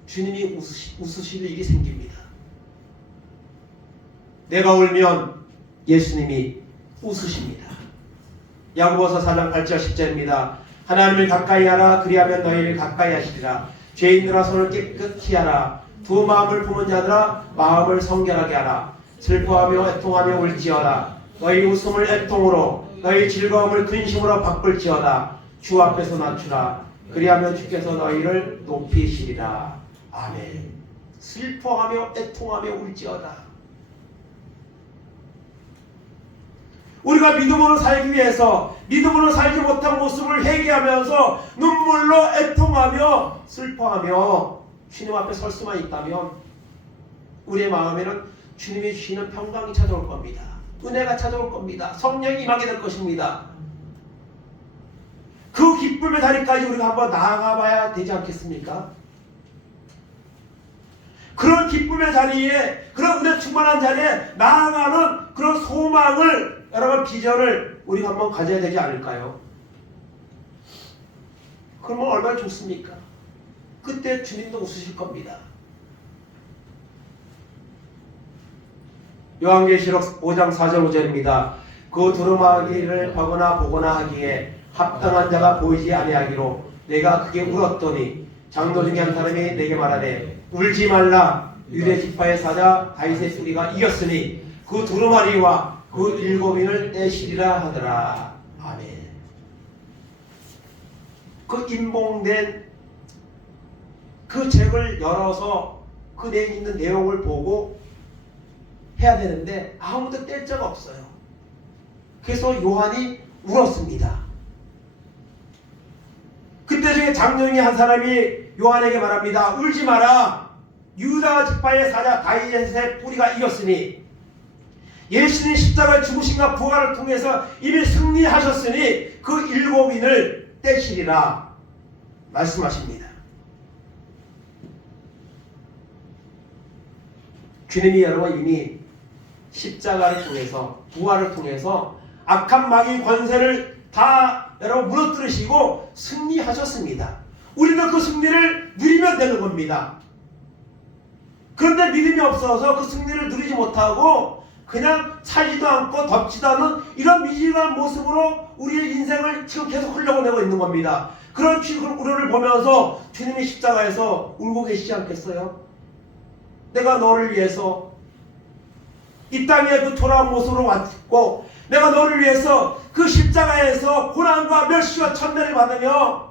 주님이 웃으실 일이 생깁니다. 내가 울면 예수님이 웃으십니다. 야고보서 4장 8절 10절입니다. 하나님을 가까이 하라 그리하면 너희를 가까이 하시리라. 죄인들아 손을 깨끗이 하라. 두 마음을 품은 자들아 마음을 성결하게 하라. 슬퍼하며 애통하며 울지어다. 너희 웃음을 애통으로 너희 즐거움을 근심으로 바꿀지어다. 주 앞에서 낮추라. 그리하면 주께서 너희를 높이시리라. 아멘. 슬퍼하며 애통하며 울지어다. 우리가 믿음으로 살기 위해서 믿음으로 살지 못한 모습을 회개하면서 눈물로 애통하며 슬퍼하며 주님 앞에 설 수만 있다면 우리의 마음에는 주님이 주시는 평강이 찾아올 겁니다. 은혜가 찾아올 겁니다. 성령이 임하게 될 것입니다. 그 기쁨의 자리까지 우리가 한번 나아가 봐야 되지 않겠습니까? 그런 기쁨의 자리에, 그런 은혜 충만한 자리에 나아가는 그런 소망을, 여러분 비전을 우리가 한번 가져야 되지 않을까요? 그러면 얼마나 좋습니까? 그때 주님도 웃으실 겁니다. 요한계시록 5장 4절 5절입니다. 그 두루마기를 보거나 보거나 하기에 합당한 자가 보이지 아니하기로 내가 크게 울었더니 장로 중에 한 사람이 내게 말하되 울지 말라. 유대 지파의 사자 다윗의 뿌리가 이겼으니 그 두루마리와 그 일곱인을 떼시리라 하더라. 아멘. 그 임봉된 그 책을 열어서 그 내에 있는 내용을 보고 해야 되는데 아무도 뗄 적 없어요. 그래서 요한이 울었습니다. 그때 중에 장로중에 한 사람이 요한에게 말합니다. 울지 마라. 유다 지파의 사자 다윗의 뿌리가 이겼으니 예수님 십자가 죽으심과 부활을 통해서 이미 승리하셨으니 그 일곱인을 떼시리라 말씀하십니다. 주님이 여러분 이미 십자가를 통해서 부활을 통해서 악한 마귀 권세를 다 여러분 무너뜨리시고 승리하셨습니다. 우리는 그 승리를 누리면 되는 겁니다. 그런데 믿음이 없어서 그 승리를 누리지 못하고 그냥 차지도 않고 덮지도 않은 이런 미진한 모습으로 우리의 인생을 지금 계속 흘려보내고 있는 겁니다. 그런 우리를 보면서 주님이 십자가에서 울고 계시지 않겠어요? 내가 너를 위해서 이 땅에 그 돌아온 모습으로 왔고 내가 너를 위해서 그 십자가에서 고난과 멸시와 천대를 받으며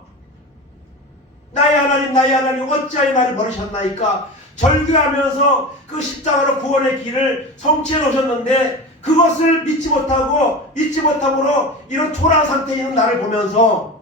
나의 하나님 어찌하여 나를 버리셨나이까 절규하면서 그 십자가로 구원의 길을 성취해 놓으셨는데 그것을 믿지 못함으로 이런 초라한 상태에 있는 나를 보면서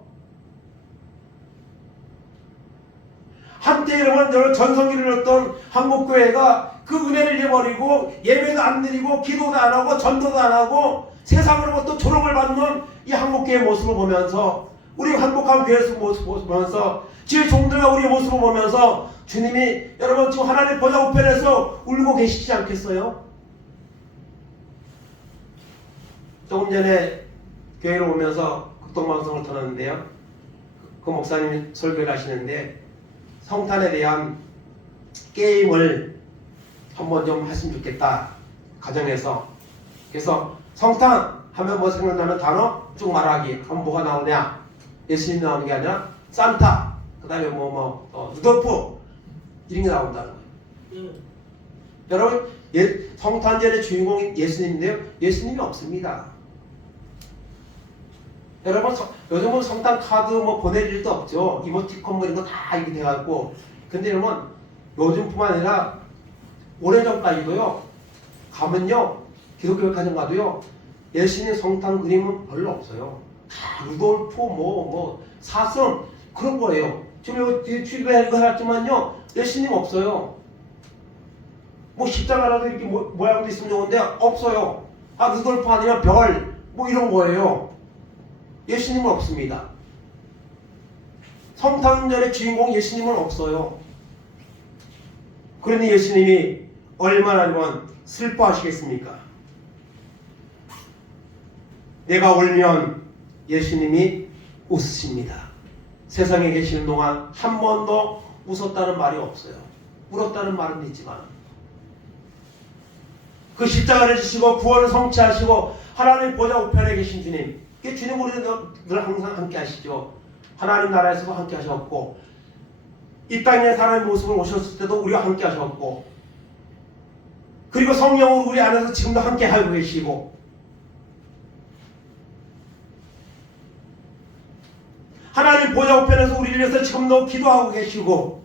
한때 이러면 전성기를 얻던 한국교회가 그 은혜를 잃어버리고 예배도 안 드리고 기도도 안 하고 전도도 안 하고 세상으로부터 조롱을 받는 이 한국교회의 모습을 보면서 우리 한복한 교회의 모습을 보면서 주의 종들과 우리의 모습을 보면서 주님이 여러분 지금 하나님 보좌 우편에서 울고 계시지 않겠어요? 조금 전에 교회로 오면서 극동방송을 터놨는데요. 그 목사님이 설교를 하시는데 성탄에 대한 게임을 한번 좀 했으면 좋겠다. 가정에서. 그래서 성탄 하면 뭐 생각나는 단어 쭉 말하기. 그럼 뭐가 나오냐? 예수님 나오는 게 아니라 산타, 그 다음에 루돌프 이런 게 나온다는 거예요. 여러분 성탄절의 주인공이 예수님인데요. 예수님이 없습니다. 여러분 요즘은 성탄 카드 뭐 보낼 일도 없죠. 이모티콘 뭐 이런 거 다 이렇게 돼갖고. 근데 여러분 요즘뿐만 아니라 오래전까지도요. 가면요 기독교 가정 가도요. 예수님 성탄 그림은 별로 없어요. 다 루돌프 사슴 그런 거예요. 지금 여기 뒤에 출입해 해놨지만요. 예수님 없어요. 뭐 십자가라도 이렇게 모양도 있으면 좋은데 없어요. 루돌프 아니면 별 뭐 이런 거예요. 예수님은 없습니다. 성탄절의 주인공 예수님은 없어요. 그러니 예수님이 얼마나 여러분 슬퍼하시겠습니까? 내가 울면 예수님이 웃으십니다. 세상에 계시는 동안 한 번도 웃었다는 말이 없어요. 울었다는 말은 있지만 그 십자가를 지시고 구원을 성취하시고 하나님 보좌 우편에 계신 주님, 주님 우리는 늘 항상 함께 하시죠. 하나님 나라에서도 함께 하셨고 이 땅에 사람의 모습을 오셨을 때도 우리와 함께 하셨고 그리고 성령으로 우리 안에서 지금도 함께 하고 계시고 하나님 보좌 우편에서 우리를 위해서 지금도 기도하고 계시고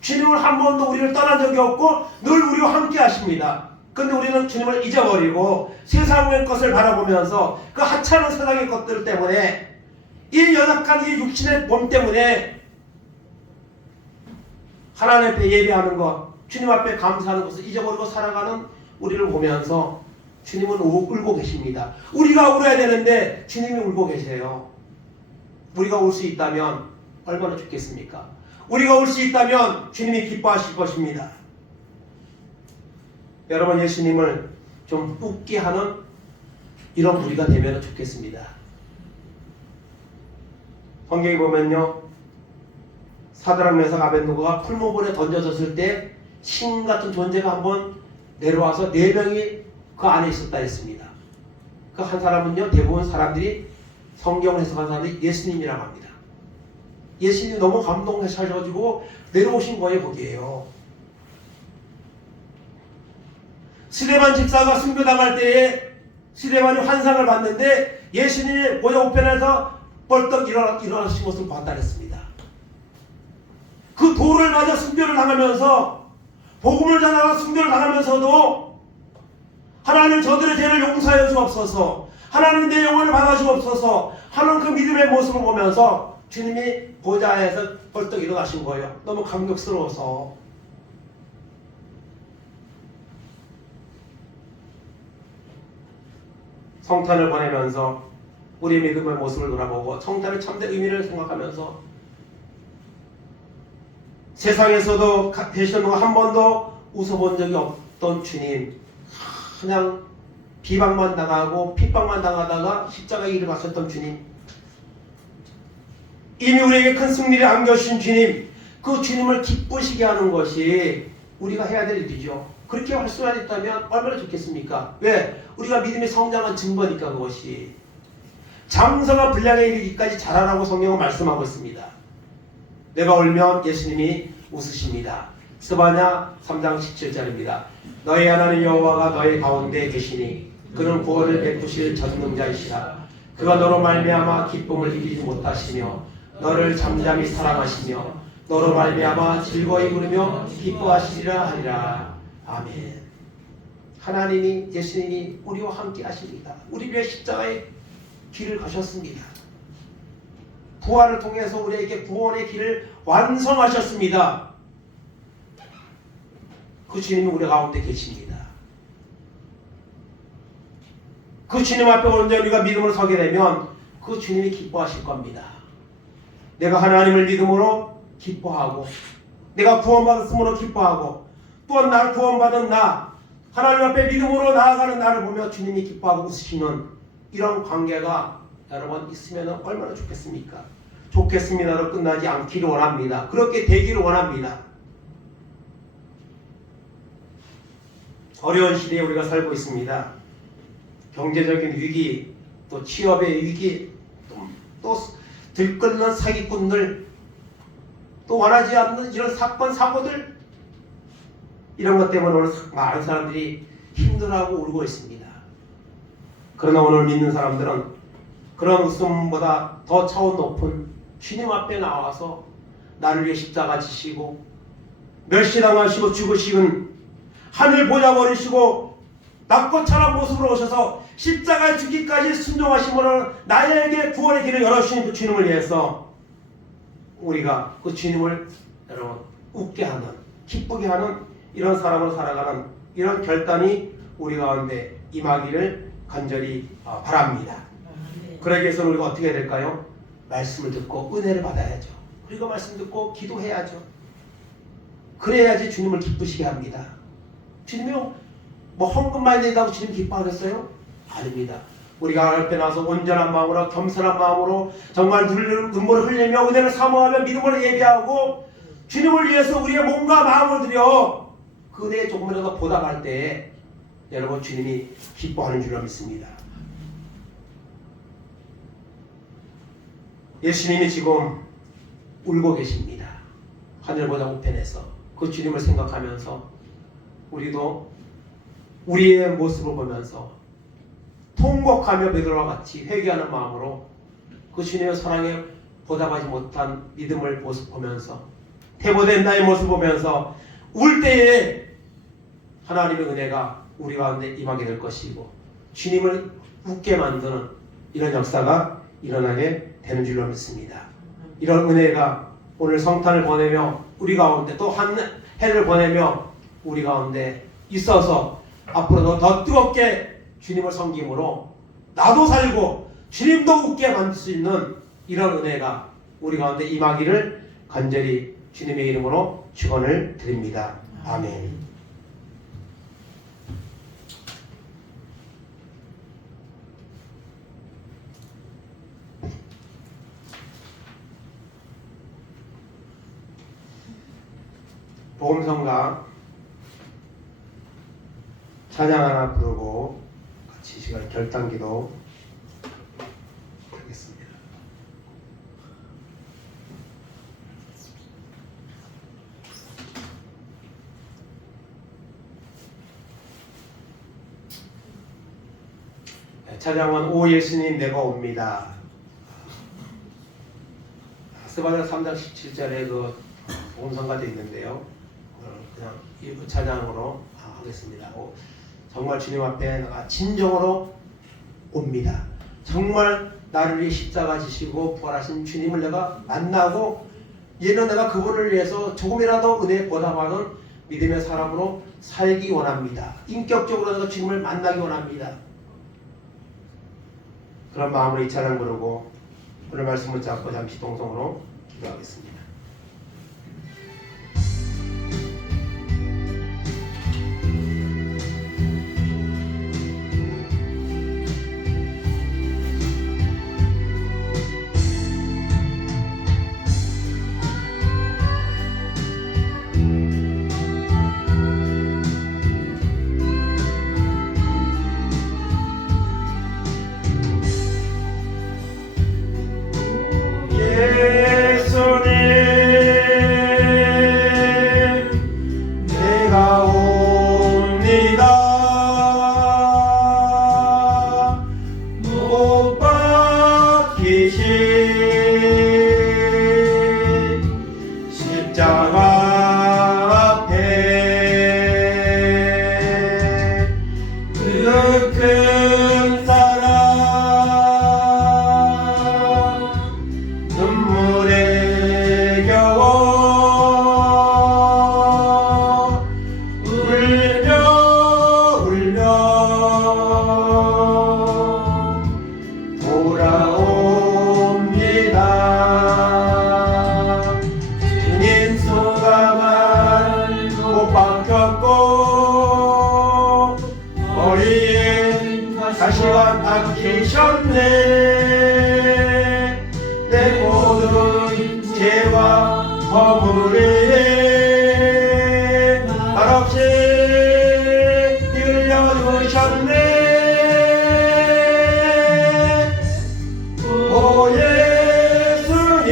주님은 한 번도 우리를 떠난 적이 없고 늘 우리와 함께 하십니다. 그런데 우리는 주님을 잊어버리고 세상의 것을 바라보면서 그 하찮은 세상의 것들 때문에 이 연약한 이 육신의 몸 때문에 하나님 앞에 예배하는 것, 주님 앞에 감사하는 것을 잊어버리고 살아가는 우리를 보면서 주님은 울고 계십니다. 우리가 울어야 되는데 주님이 울고 계세요. 우리가 올 수 있다면 얼마나 좋겠습니까? 우리가 올 수 있다면 주님이 기뻐하실 것입니다. 여러분, 예수님을 좀 웃게 하는 이런 우리가 되면 좋겠습니다. 성경에 보면요, 사드락 메삭 아벳느고가 풀무불에 던져졌을 때 신 같은 존재가 한번 내려와서 4명이 그 안에 있었다 했습니다. 그 한 사람은요, 대부분 사람들이 성경을 해석한 사람들이 예수님이라고 합니다. 예수님이 너무 감동하셔가지고 내려오신 거예요, 거기에요. 스데반 집사가 순교당할 때에 스데반이 환상을 봤는데 예수님이 보좌 우편에서 벌떡 일어나신 것을 봤다 했습니다. 그 돌을 맞아 순교를 당하면서, 복음을 전하고 순교를 당하면서도 하나님 저들의 죄를 용서하여 주옵소서, 하나님 내 영혼을 받아 주옵소서 하는 그 믿음의 모습을 보면서 주님이 보좌에서 벌떡 일어나신 거예요. 너무 감격스러워서. 성탄을 보내면서 우리의 믿음의 모습을 돌아보고 성탄의 참된 의미를 생각하면서 세상에서도 되시는 한 번도 웃어본 적이 없던 주님, 그냥 비방만 당하고 핍박만 당하다가 십자가의 길을 가셨던 주님, 이미 우리에게 큰 승리를 안겨주신 주님, 그 주님을 기쁘시게 하는 것이 우리가 해야 될 일이죠. 그렇게 할 수만 있다면 얼마나 좋겠습니까? 왜? 우리가 믿음의 성장한 증거니까. 그것이 장성한 분량에 이르기까지 자라라고 성경은 말씀하고 있습니다. 내가 울면 예수님이 웃으십니다. 스바냐 3장 17절입니다. 너희 하나님 여호와가 너희 가운데 계시니 그는 구원을 베푸실 전능자이시라. 그가 너로 말미암아 기쁨을 이기지 못하시며 너를 잠잠히 사랑하시며 너로 말미암아 즐거이 부르며 기뻐하시리라 하리라. 아멘. 하나님이, 예수님이 우리와 함께 하십니다. 우리 위해 십자가의 길을 가셨습니다. 부활을 통해서 우리에게 구원의 길을 완성하셨습니다. 그 주님이 우리 가운데 계십니다. 그 주님 앞에 언제 우리가 믿음으로 서게 되면 그 주님이 기뻐하실 겁니다. 내가 하나님을 믿음으로 기뻐하고, 내가 구원받았음으로 기뻐하고, 또한 나를 구원받은 나, 하나님 앞에 믿음으로 나아가는 나를 보며 주님이 기뻐하고 웃으시는 이런 관계가 여러분 있으면 얼마나 좋겠습니까? 좋겠습니다로 끝나지 않기를 원합니다. 그렇게 되기를 원합니다. 어려운 시대에 우리가 살고 있습니다. 경제적인 위기, 또 취업의 위기, 또 들끓는 사기꾼들, 또 원하지 않는 이런 사건, 사고들, 이런 것 때문에 오늘 많은 사람들이 힘들어하고 울고 있습니다. 그러나 오늘 믿는 사람들은 그런 웃음보다 더 차원 높은 주님 앞에 나와서 나를 위해 십자가 지시고 멸시당하시고 죽으시는 하늘 보좌 버리시고 낙고처럼 모습으로 오셔서 십자가에 죽기까지 순종하심으로 나에게 구원의 길을 열어주신 그 주님을 위해서 우리가 그 주님을 여러분 웃게 하는, 기쁘게 하는 이런 사람으로 살아가는 이런 결단이 우리 가운데 임하기를 간절히 바랍니다. 그러기 위해서는 우리가 어떻게 해야 될까요? 말씀을 듣고 은혜를 받아야죠. 우리가 말씀 듣고 기도해야죠. 그래야지 주님을 기쁘시게 합니다. 주님이 뭐 헌금만 내다고 주님 기뻐하겠어요? 아닙니다. 우리가 앞에 나서 온전한 마음으로, 겸손한 마음으로 정말 눈물을 흘리며 은혜를 사모하며 믿음으로 예배하고 주님을 위해서 우리의 몸과 마음을 들여 그 은혜에 조금이라도 보답할 때 여러분 주님이 기뻐하는 줄로 믿습니다. 예수님이 지금 울고 계십니다. 하늘보다 우편에서 그 주님을 생각하면서 우리도 우리의 모습을 보면서 통곡하며 베드로와 같이 회개하는 마음으로 그 주님의 사랑에 보답하지 못한 믿음을 모습 보면서 퇴보된 나의 모습 보면서 울 때에 하나님의 은혜가 우리 가운데 임하게 될 것이고 주님을 웃게 만드는 이런 역사가 일어나게 되는 줄로 믿습니다. 이런 은혜가 오늘 성탄을 보내며 우리 가운데 또 한 해를 보내며 우리 가운데 있어서 앞으로도 더 뜨겁게 주님을 섬김으로 나도 살고 주님도 웃게 만들 수 있는 이런 은혜가 우리 가운데 임하기를 간절히 주님의 이름으로 축원을 드립니다. 아멘. 복음성가 찬양 하나 부르고 같이 시간 결단기도 하겠습니다. 찬양은 오 예수님 내가 옵니다. 스바냐 3장 17절에 그 복음성가도 있는데요. 그냥 일부 찬양으로 하겠습니다. 정말 주님 앞에 내가 진정으로 옵니다. 정말 나를 위해 십자가 지시고 부활하신 주님을 내가 만나고 얘는 내가 그분을 위해서 조금이라도 은혜에 보답하는 믿음의 사람으로 살기 원합니다. 인격적으로 내가 주님을 만나기 원합니다. 그런 마음으로 이 찬양 부르고 오늘 말씀을 잡고 잠시 동성으로 기도하겠습니다. 가시관 박히셨네. 내 모든 죄와 허물에 말없이 흘려주셨네. 오 예수님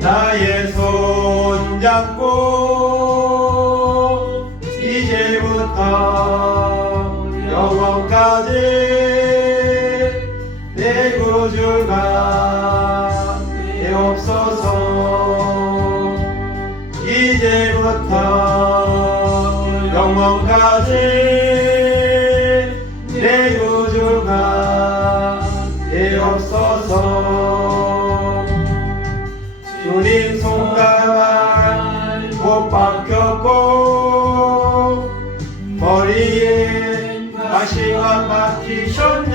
나의 손 잡고 이제부터 영원까지 내 구주가 되옵소서. 이제부터 영원까지 내 구주가 되옵소서. 주님 손가락 못 박혔고 머리에 가시관 박히셨네.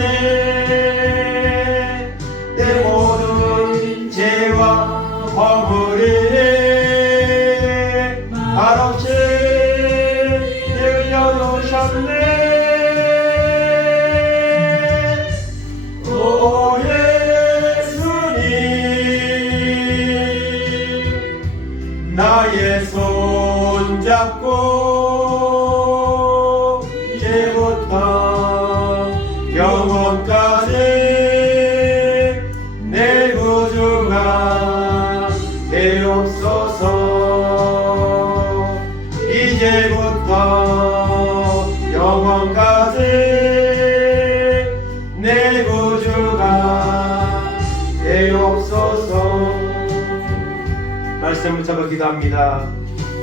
내 모든 죄와 허물에 말없이 흘려놓으셨네. 오 예수님 나의 손 잡고 이제부터 영원까지 내 구주가 되옵소서. 이제부터 영원까지 내 구주가 되옵소서. 말씀 붙잡아 기도합니다.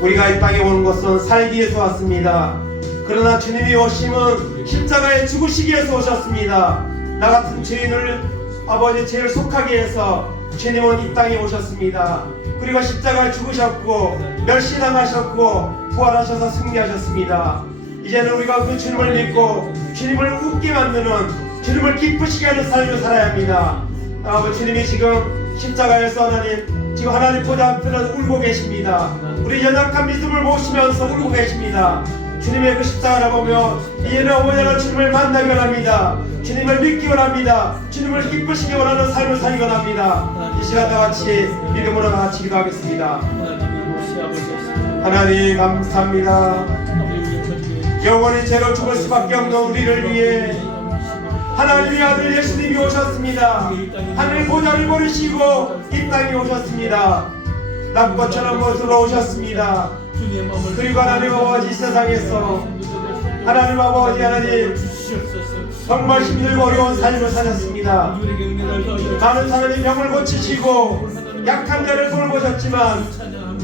우리가 이 땅에 오는 것은 살기 위해서 왔습니다. 그러나 주님이 오심은 십자가에 죽으시기 위해서 오셨습니다. 나 같은 죄인을 아버지 죄를 속하게 해서 주님은 이 땅에 오셨습니다. 그리고 십자가에 죽으셨고 멸시당하셨고 부활하셔서 승리하셨습니다. 이제는 우리가 그 주님을 믿고 주님을 웃게 만드는 주님을 기쁘시게 하는 삶을 살아야 합니다. 아버지, 주님이 지금 십자가에서 지금 하나님 보좌 앞에서 울고 계십니다. 우리 연약한 믿음을 모시면서 울고 계십니다. 주님의 그 십자가를 보며 이제는 어머니는 주님을 만나기 원합니다. 주님을 믿기 원합니다. 주님을 기쁘시기 원하는 삶을 살기 원합니다. 이 시간 다 같이 믿음으로 다 같이 기도하겠습니다. 하나님 감사합니다. 영원히 죄로 죽을 수밖에 없는 우리를 위해 하나님의 아들 예수님이 오셨습니다. 하늘 보좌를 버리시고 이 땅에 오셨습니다. 낙과처럼 것으로 오셨습니다. 그리고 하나님 아버지, 세상에서 하나님 아버지, 하나님 정말 힘들고 어려운 삶을 사셨습니다. 많은 사람이 병을 고치시고 약한 자를 돌보셨지만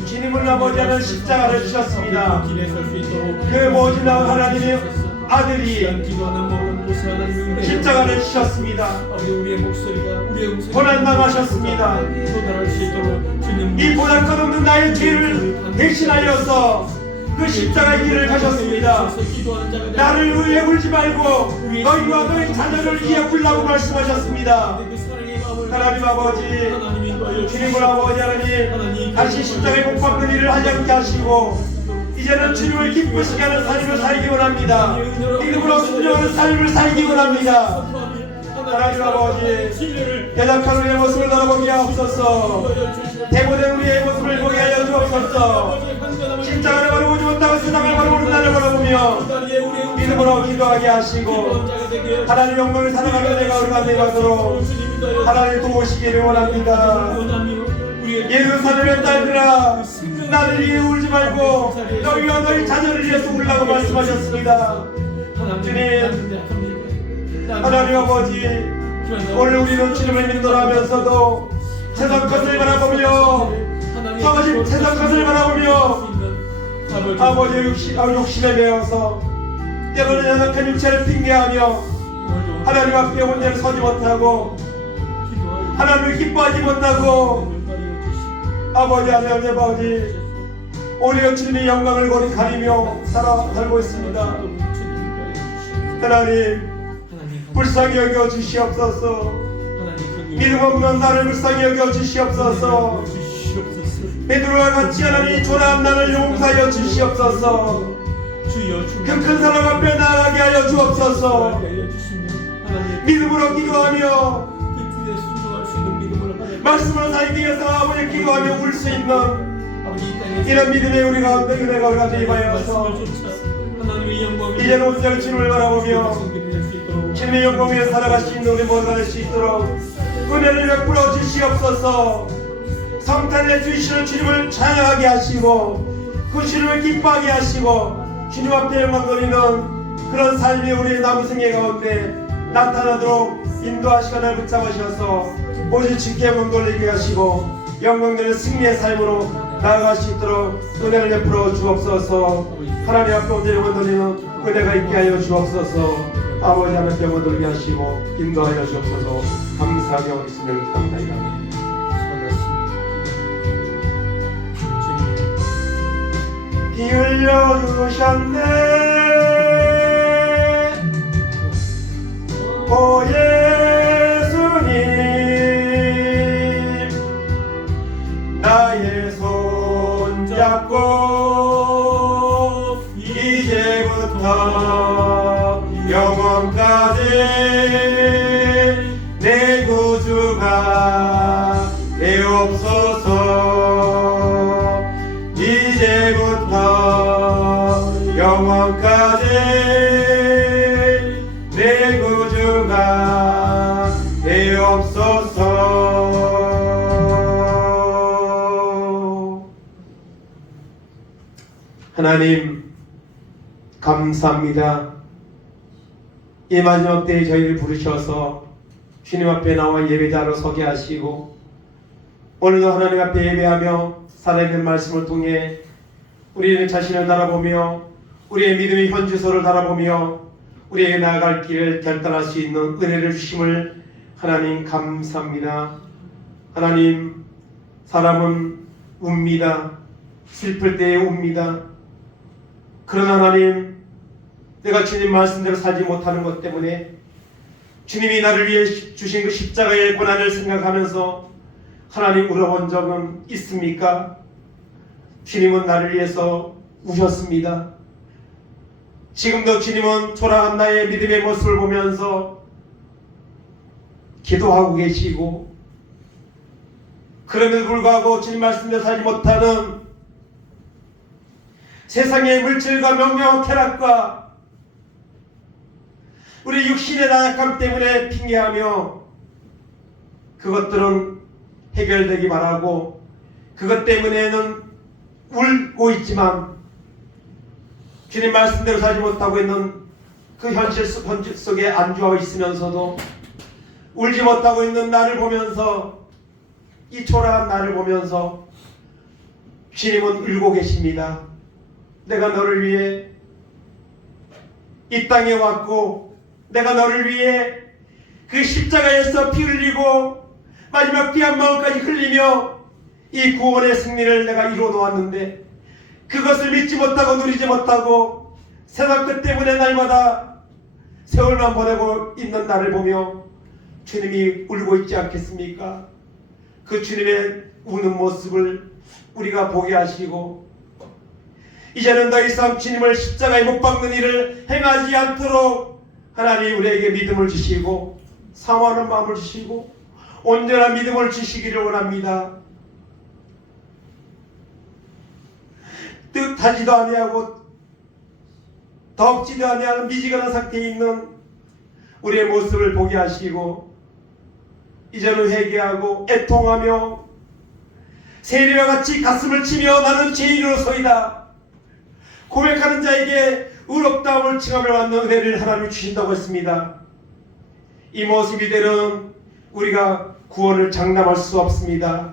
주님은 아버지 하는 십자가를 주셨습니다. 그 모진 하나님의 아들이 십자가를 주셨습니다. 고난당하셨습니다. 이 보잘 것 없는 나의 죄를 대신하여서 그 십자가의 길을 가셨습니다. 나를 위해 울지 말고 너희와 너희 자녀를 위해 울라고 말씀하셨습니다. 하나님 아버지, 주님을 아버지 하나님 다시 십자가에 못 박는 일을 하지 않게 하시고 이제는 주님을 기쁘시게 하는 삶을 살기 원합니다. 믿음으로 순종하는 삶을 살기 원합니다. 하나님 아버지, 연약한 우리의 모습을 돌아보게 하옵소서. 대보된 우리의 모습을 보게 하여 주옵소서. 십자가를 바라보지 못하고 세상을 바라보는 나를 바라보며 믿음으로 기도하게 하시고 하나님 영광을 살아가는 내가 우리가 되도록 하나님 도우시기를 원합니다. 예루살렘의 딸들아, 나를 위해 울지 말고 너희와 너희 자녀를 위해서 울라고 말씀하셨습니다. 주님, 하나님 아버지, 오늘 우리는 주님을 믿노라면서도 세상 것을 바라보며 아버지, 세상 것을 바라보며 아버지 욕심에 매여서 때로는 연약한 육체를 핑계하며 하나님 앞에 혼자를 서지 못하고 하나님을 기뻐하지 못하고 아버지, 하나님 아버지, 오히려 주님의 영광을 거리 가리며 살고 있습니다. 하나님, 불쌍히 여겨 주시옵소서. 믿음 없는 나를 불쌍히 여겨 주시옵소서. 베드로와 같이 하나님 초라한 나를 용서하여 주시옵소서. 그 큰 사람 앞에 나아가게 하여 주옵소서. 믿음으로 기도하며 말씀을 살기 위해서 아버지 기도하며 울 수 있는 이런 믿음의 우리 가운데 은혜가 우리가 대입하여서 이제는 온전히 주님을 바라보며 주님의 영광 위에 살아갈 수 있는 우리 모두가 될 수 있도록 은혜를 베풀어 주시옵소서. 성탄에 주시는 주님을 찬양하게 하시고 그 주님을 기뻐하게 하시고 주님 앞에 영광 돌리는 그런 삶이 우리의 남은 생애 가운데 나타나도록 인도하시고 나를 붙잡으셔서 오직 주께 영광 돌리게 하시고 영광 돌리는 승리의 삶으로 나아갈 수 있도록 은혜를 베풀어 주옵소서. 하나님 앞에 온전히 영광 돌리는 은혜가 있게 하여 주옵소서. 아버지 하나님께 영광 돌리게 하시고 인도하여 주옵소서. 감사하게 우리 주님을 기도합니다. 피 흘려 주셨네 오 예수님, 나의 손 잡고 이제부터 영원까지 내 구주가 되옵소서. 이제부터 영원까지 내 구주가 되옵소서. 하나님 감사합니다. 이 마지막 때에 저희를 부르셔서 주님 앞에 나와 예배자로 서게 하시고 오늘도 하나님 앞에 예배하며 살아있는 말씀을 통해 우리의 자신을 바라보며 우리의 믿음의 현주소를 바라보며 우리에게 나아갈 길을 결단할 수 있는 은혜를 주심을 하나님 감사합니다. 하나님, 사람은 웁니다. 슬플 때에 웁니다. 그러나 하나님, 내가 주님 말씀대로 살지 못하는 것 때문에 주님이 나를 위해 주신 그 십자가의 고난을 생각하면서 하나님 울어본 적은 있습니까? 주님은 나를 위해서 우셨습니다. 지금도 주님은 초라한 나의 믿음의 모습을 보면서 기도하고 계시고, 그럼에도 불구하고 주님 말씀대로 살지 못하는 세상의 물질과 명예와 쾌락과 우리 육신의 나약함 때문에 핑계하며 그것들은 해결되기 바라고 그것 때문에는 울고 있지만 주님 말씀대로 살지 못하고 있는 그 현실 속에 안주하고 있으면서도 울지 못하고 있는 나를 보면서, 이 초라한 나를 보면서 주님은 울고 계십니다. 내가 너를 위해 이 땅에 왔고, 내가 너를 위해 그 십자가에서 피 흘리고 마지막 피 한 방울까지 흘리며 이 구원의 승리를 내가 이루어 놓았는데, 그것을 믿지 못하고 누리지 못하고 세상 끝 때문에 날마다 세월만 보내고 있는 나를 보며 주님이 울고 있지 않겠습니까? 그 주님의 우는 모습을 우리가 보게 하시고, 이제는 더 이상 주님을 십자가에 못 박는 일을 행하지 않도록 하나님 우리에게 믿음을 주시고 사모하는 마음을 주시고 온전한 믿음을 주시기를 원합니다. 뜻하지도 아니하고 덥지도 아니하는 미지근한 상태에 있는 우리의 모습을 보게 하시고, 이제는 회개하고 애통하며 세리와 같이 가슴을 치며 나는 죄인으로서이다 고백하는 자에게 의롭다함을 칭하며 받는 은혜를 하나님이 주신다고 했습니다. 이 모습 이대로는 우리가 구원을 장담할 수 없습니다.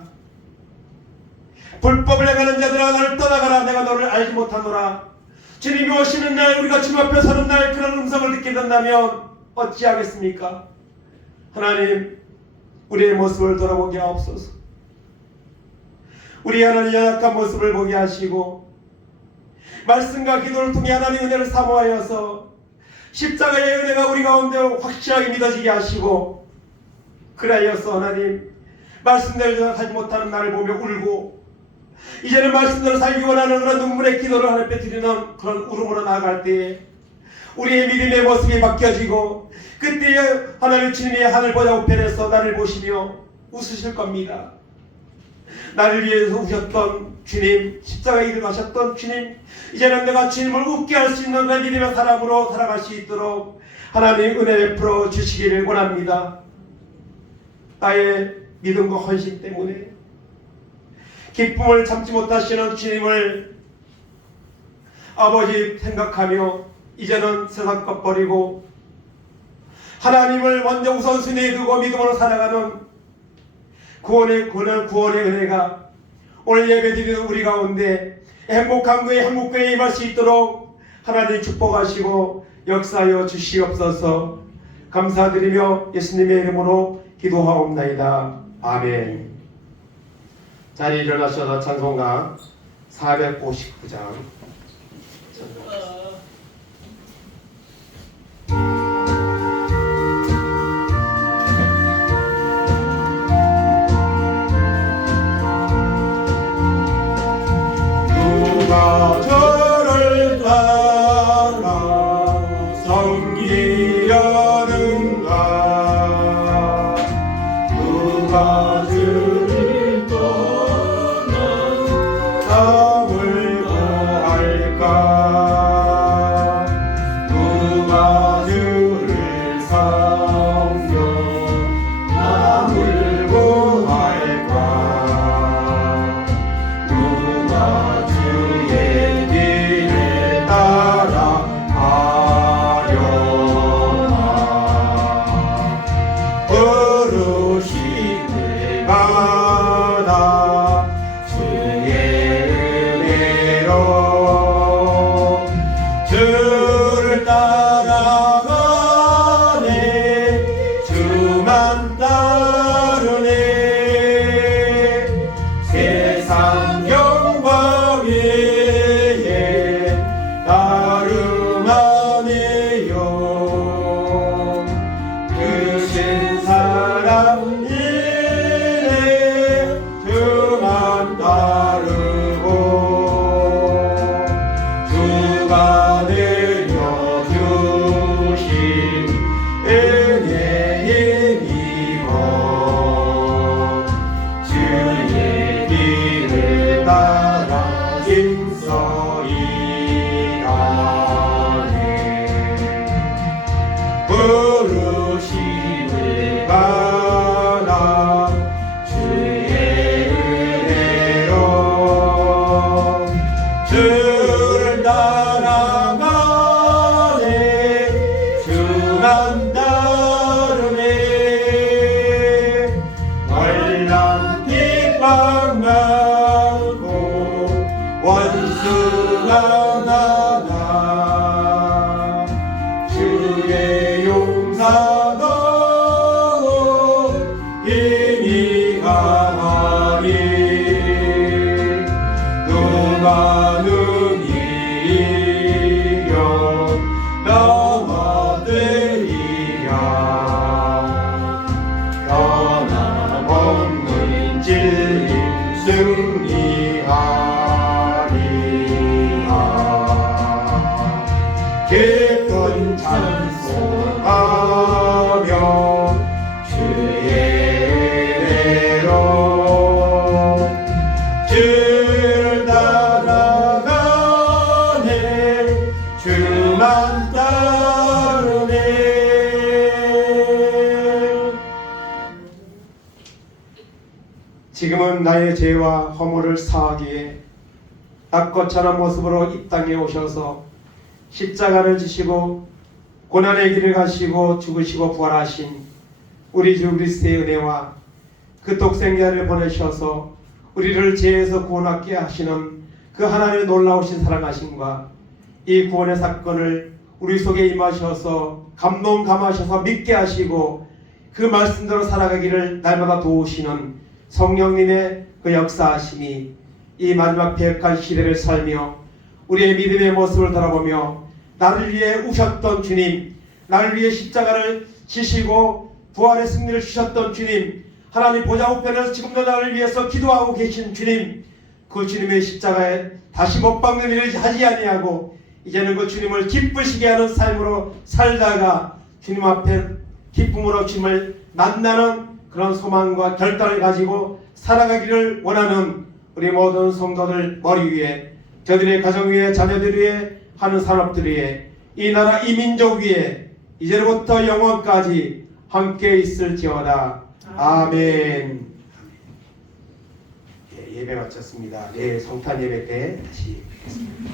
불법을 행하는 자들아 나를 떠나가라, 내가 너를 알지 못하노라. 주님이 오시는 날, 우리가 주님 앞에 서는 날 그런 음성을 듣게 된다면 어찌하겠습니까? 하나님, 우리의 모습을 돌아보게 하옵소서. 우리 하나님 연약한 모습을 보게 하시고 말씀과 기도를 통해 하나님 은혜를 사모하여서 십자가의 은혜가 우리 가운데 확실하게 믿어지게 하시고, 그라여서 하나님 말씀대로 살지 못하는 나를 보며 울고 이제는 말씀대로 살기 원하는 그런 눈물의 기도를 하나님 앞에 드리는 그런 울음으로 나아갈 때에 우리의 믿음의 모습이 바뀌어지고, 그때에 하나님 주님의 하늘 보좌 우편에서 나를 보시며 웃으실 겁니다. 나를 위해서 우셨던 주님, 십자가에 일을 하셨던 주님, 이제는 내가 주님을 웃게 할 수 있는 그런 믿음의 사람으로 살아갈 수 있도록 하나님 은혜 베풀어 주시기를 원합니다. 나의 믿음과 헌신 때문에 기쁨을 참지 못하시는 주님을 아버지 생각하며 이제는 세상 것 버리고 하나님을 먼저 우선순위에 두고 믿음으로 살아가는 구원의 은혜가 오늘 예배드리는 우리 가운데 행복한 그의 한국교회에 임할 수 있도록 하나님 축복하시고 역사하여 주시옵소서. 감사드리며 예수님의 이름으로 기도하옵나이다. 아멘. 자리에 일어나셔서 찬송가 459장 누가 저를 따라 섬기려는가, 누가 주를 떠나 담을 고하여 주가 내려주신 은혜의 힘입어 주의 길을 따라 힘써 일하네. 부르심을 받아 주의 은혜로 주를 따라가네. 주만 따르네. 월남 핍박하고 원수가 나가 주의 용사도 힘이 강하니 누가 능히 이겨 넘어뜨리랴. 변함없는 진리 승리하리라. 기쁜 찬송하며 주의 은혜로 주를 따라가네. 주만 따르네. 지금은 나의 죄와 허물을 사하기에 낙고처럼 모습으로 이 땅에 오셔서 십자가를 지시고 고난의 길을 가시고 죽으시고 부활하신 우리 주 그리스도의 은혜와 그 독생자를 보내셔서 우리를 죄에서 구원하게 하시는 그 하나님의 놀라우신 사랑하심과 이 구원의 사건을 우리 속에 임하셔서 감동감하셔서 믿게 하시고 그 말씀대로 살아가기를 날마다 도우시는 성령님의 그 역사하심이 이 마지막 배역한 시대를 살며 우리의 믿음의 모습을 돌아보며 나를 위해 우셨던 주님, 나를 위해 십자가를 지시고 부활의 승리를 주셨던 주님, 하나님 보좌 우편에서 지금도 나를 위해서 기도하고 계신 주님, 그 주님의 십자가에 다시 못 박는 일을 하지 아니하고 이제는 그 주님을 기쁘시게 하는 삶으로 살다가 주님 앞에 기쁨으로 주님을 만나는 그런 소망과 결단을 가지고 살아가기를 원하는 우리 모든 성도들 머리 위에, 저들의 가정 위에, 자녀들 위에, 하는 산업들 위에, 이 나라 이 민족 위에 이제부터 영원까지 함께 있을지어다. 아멘. 예배 마쳤습니다. 내일 성탄 예배 때 다시 뵙겠습니다.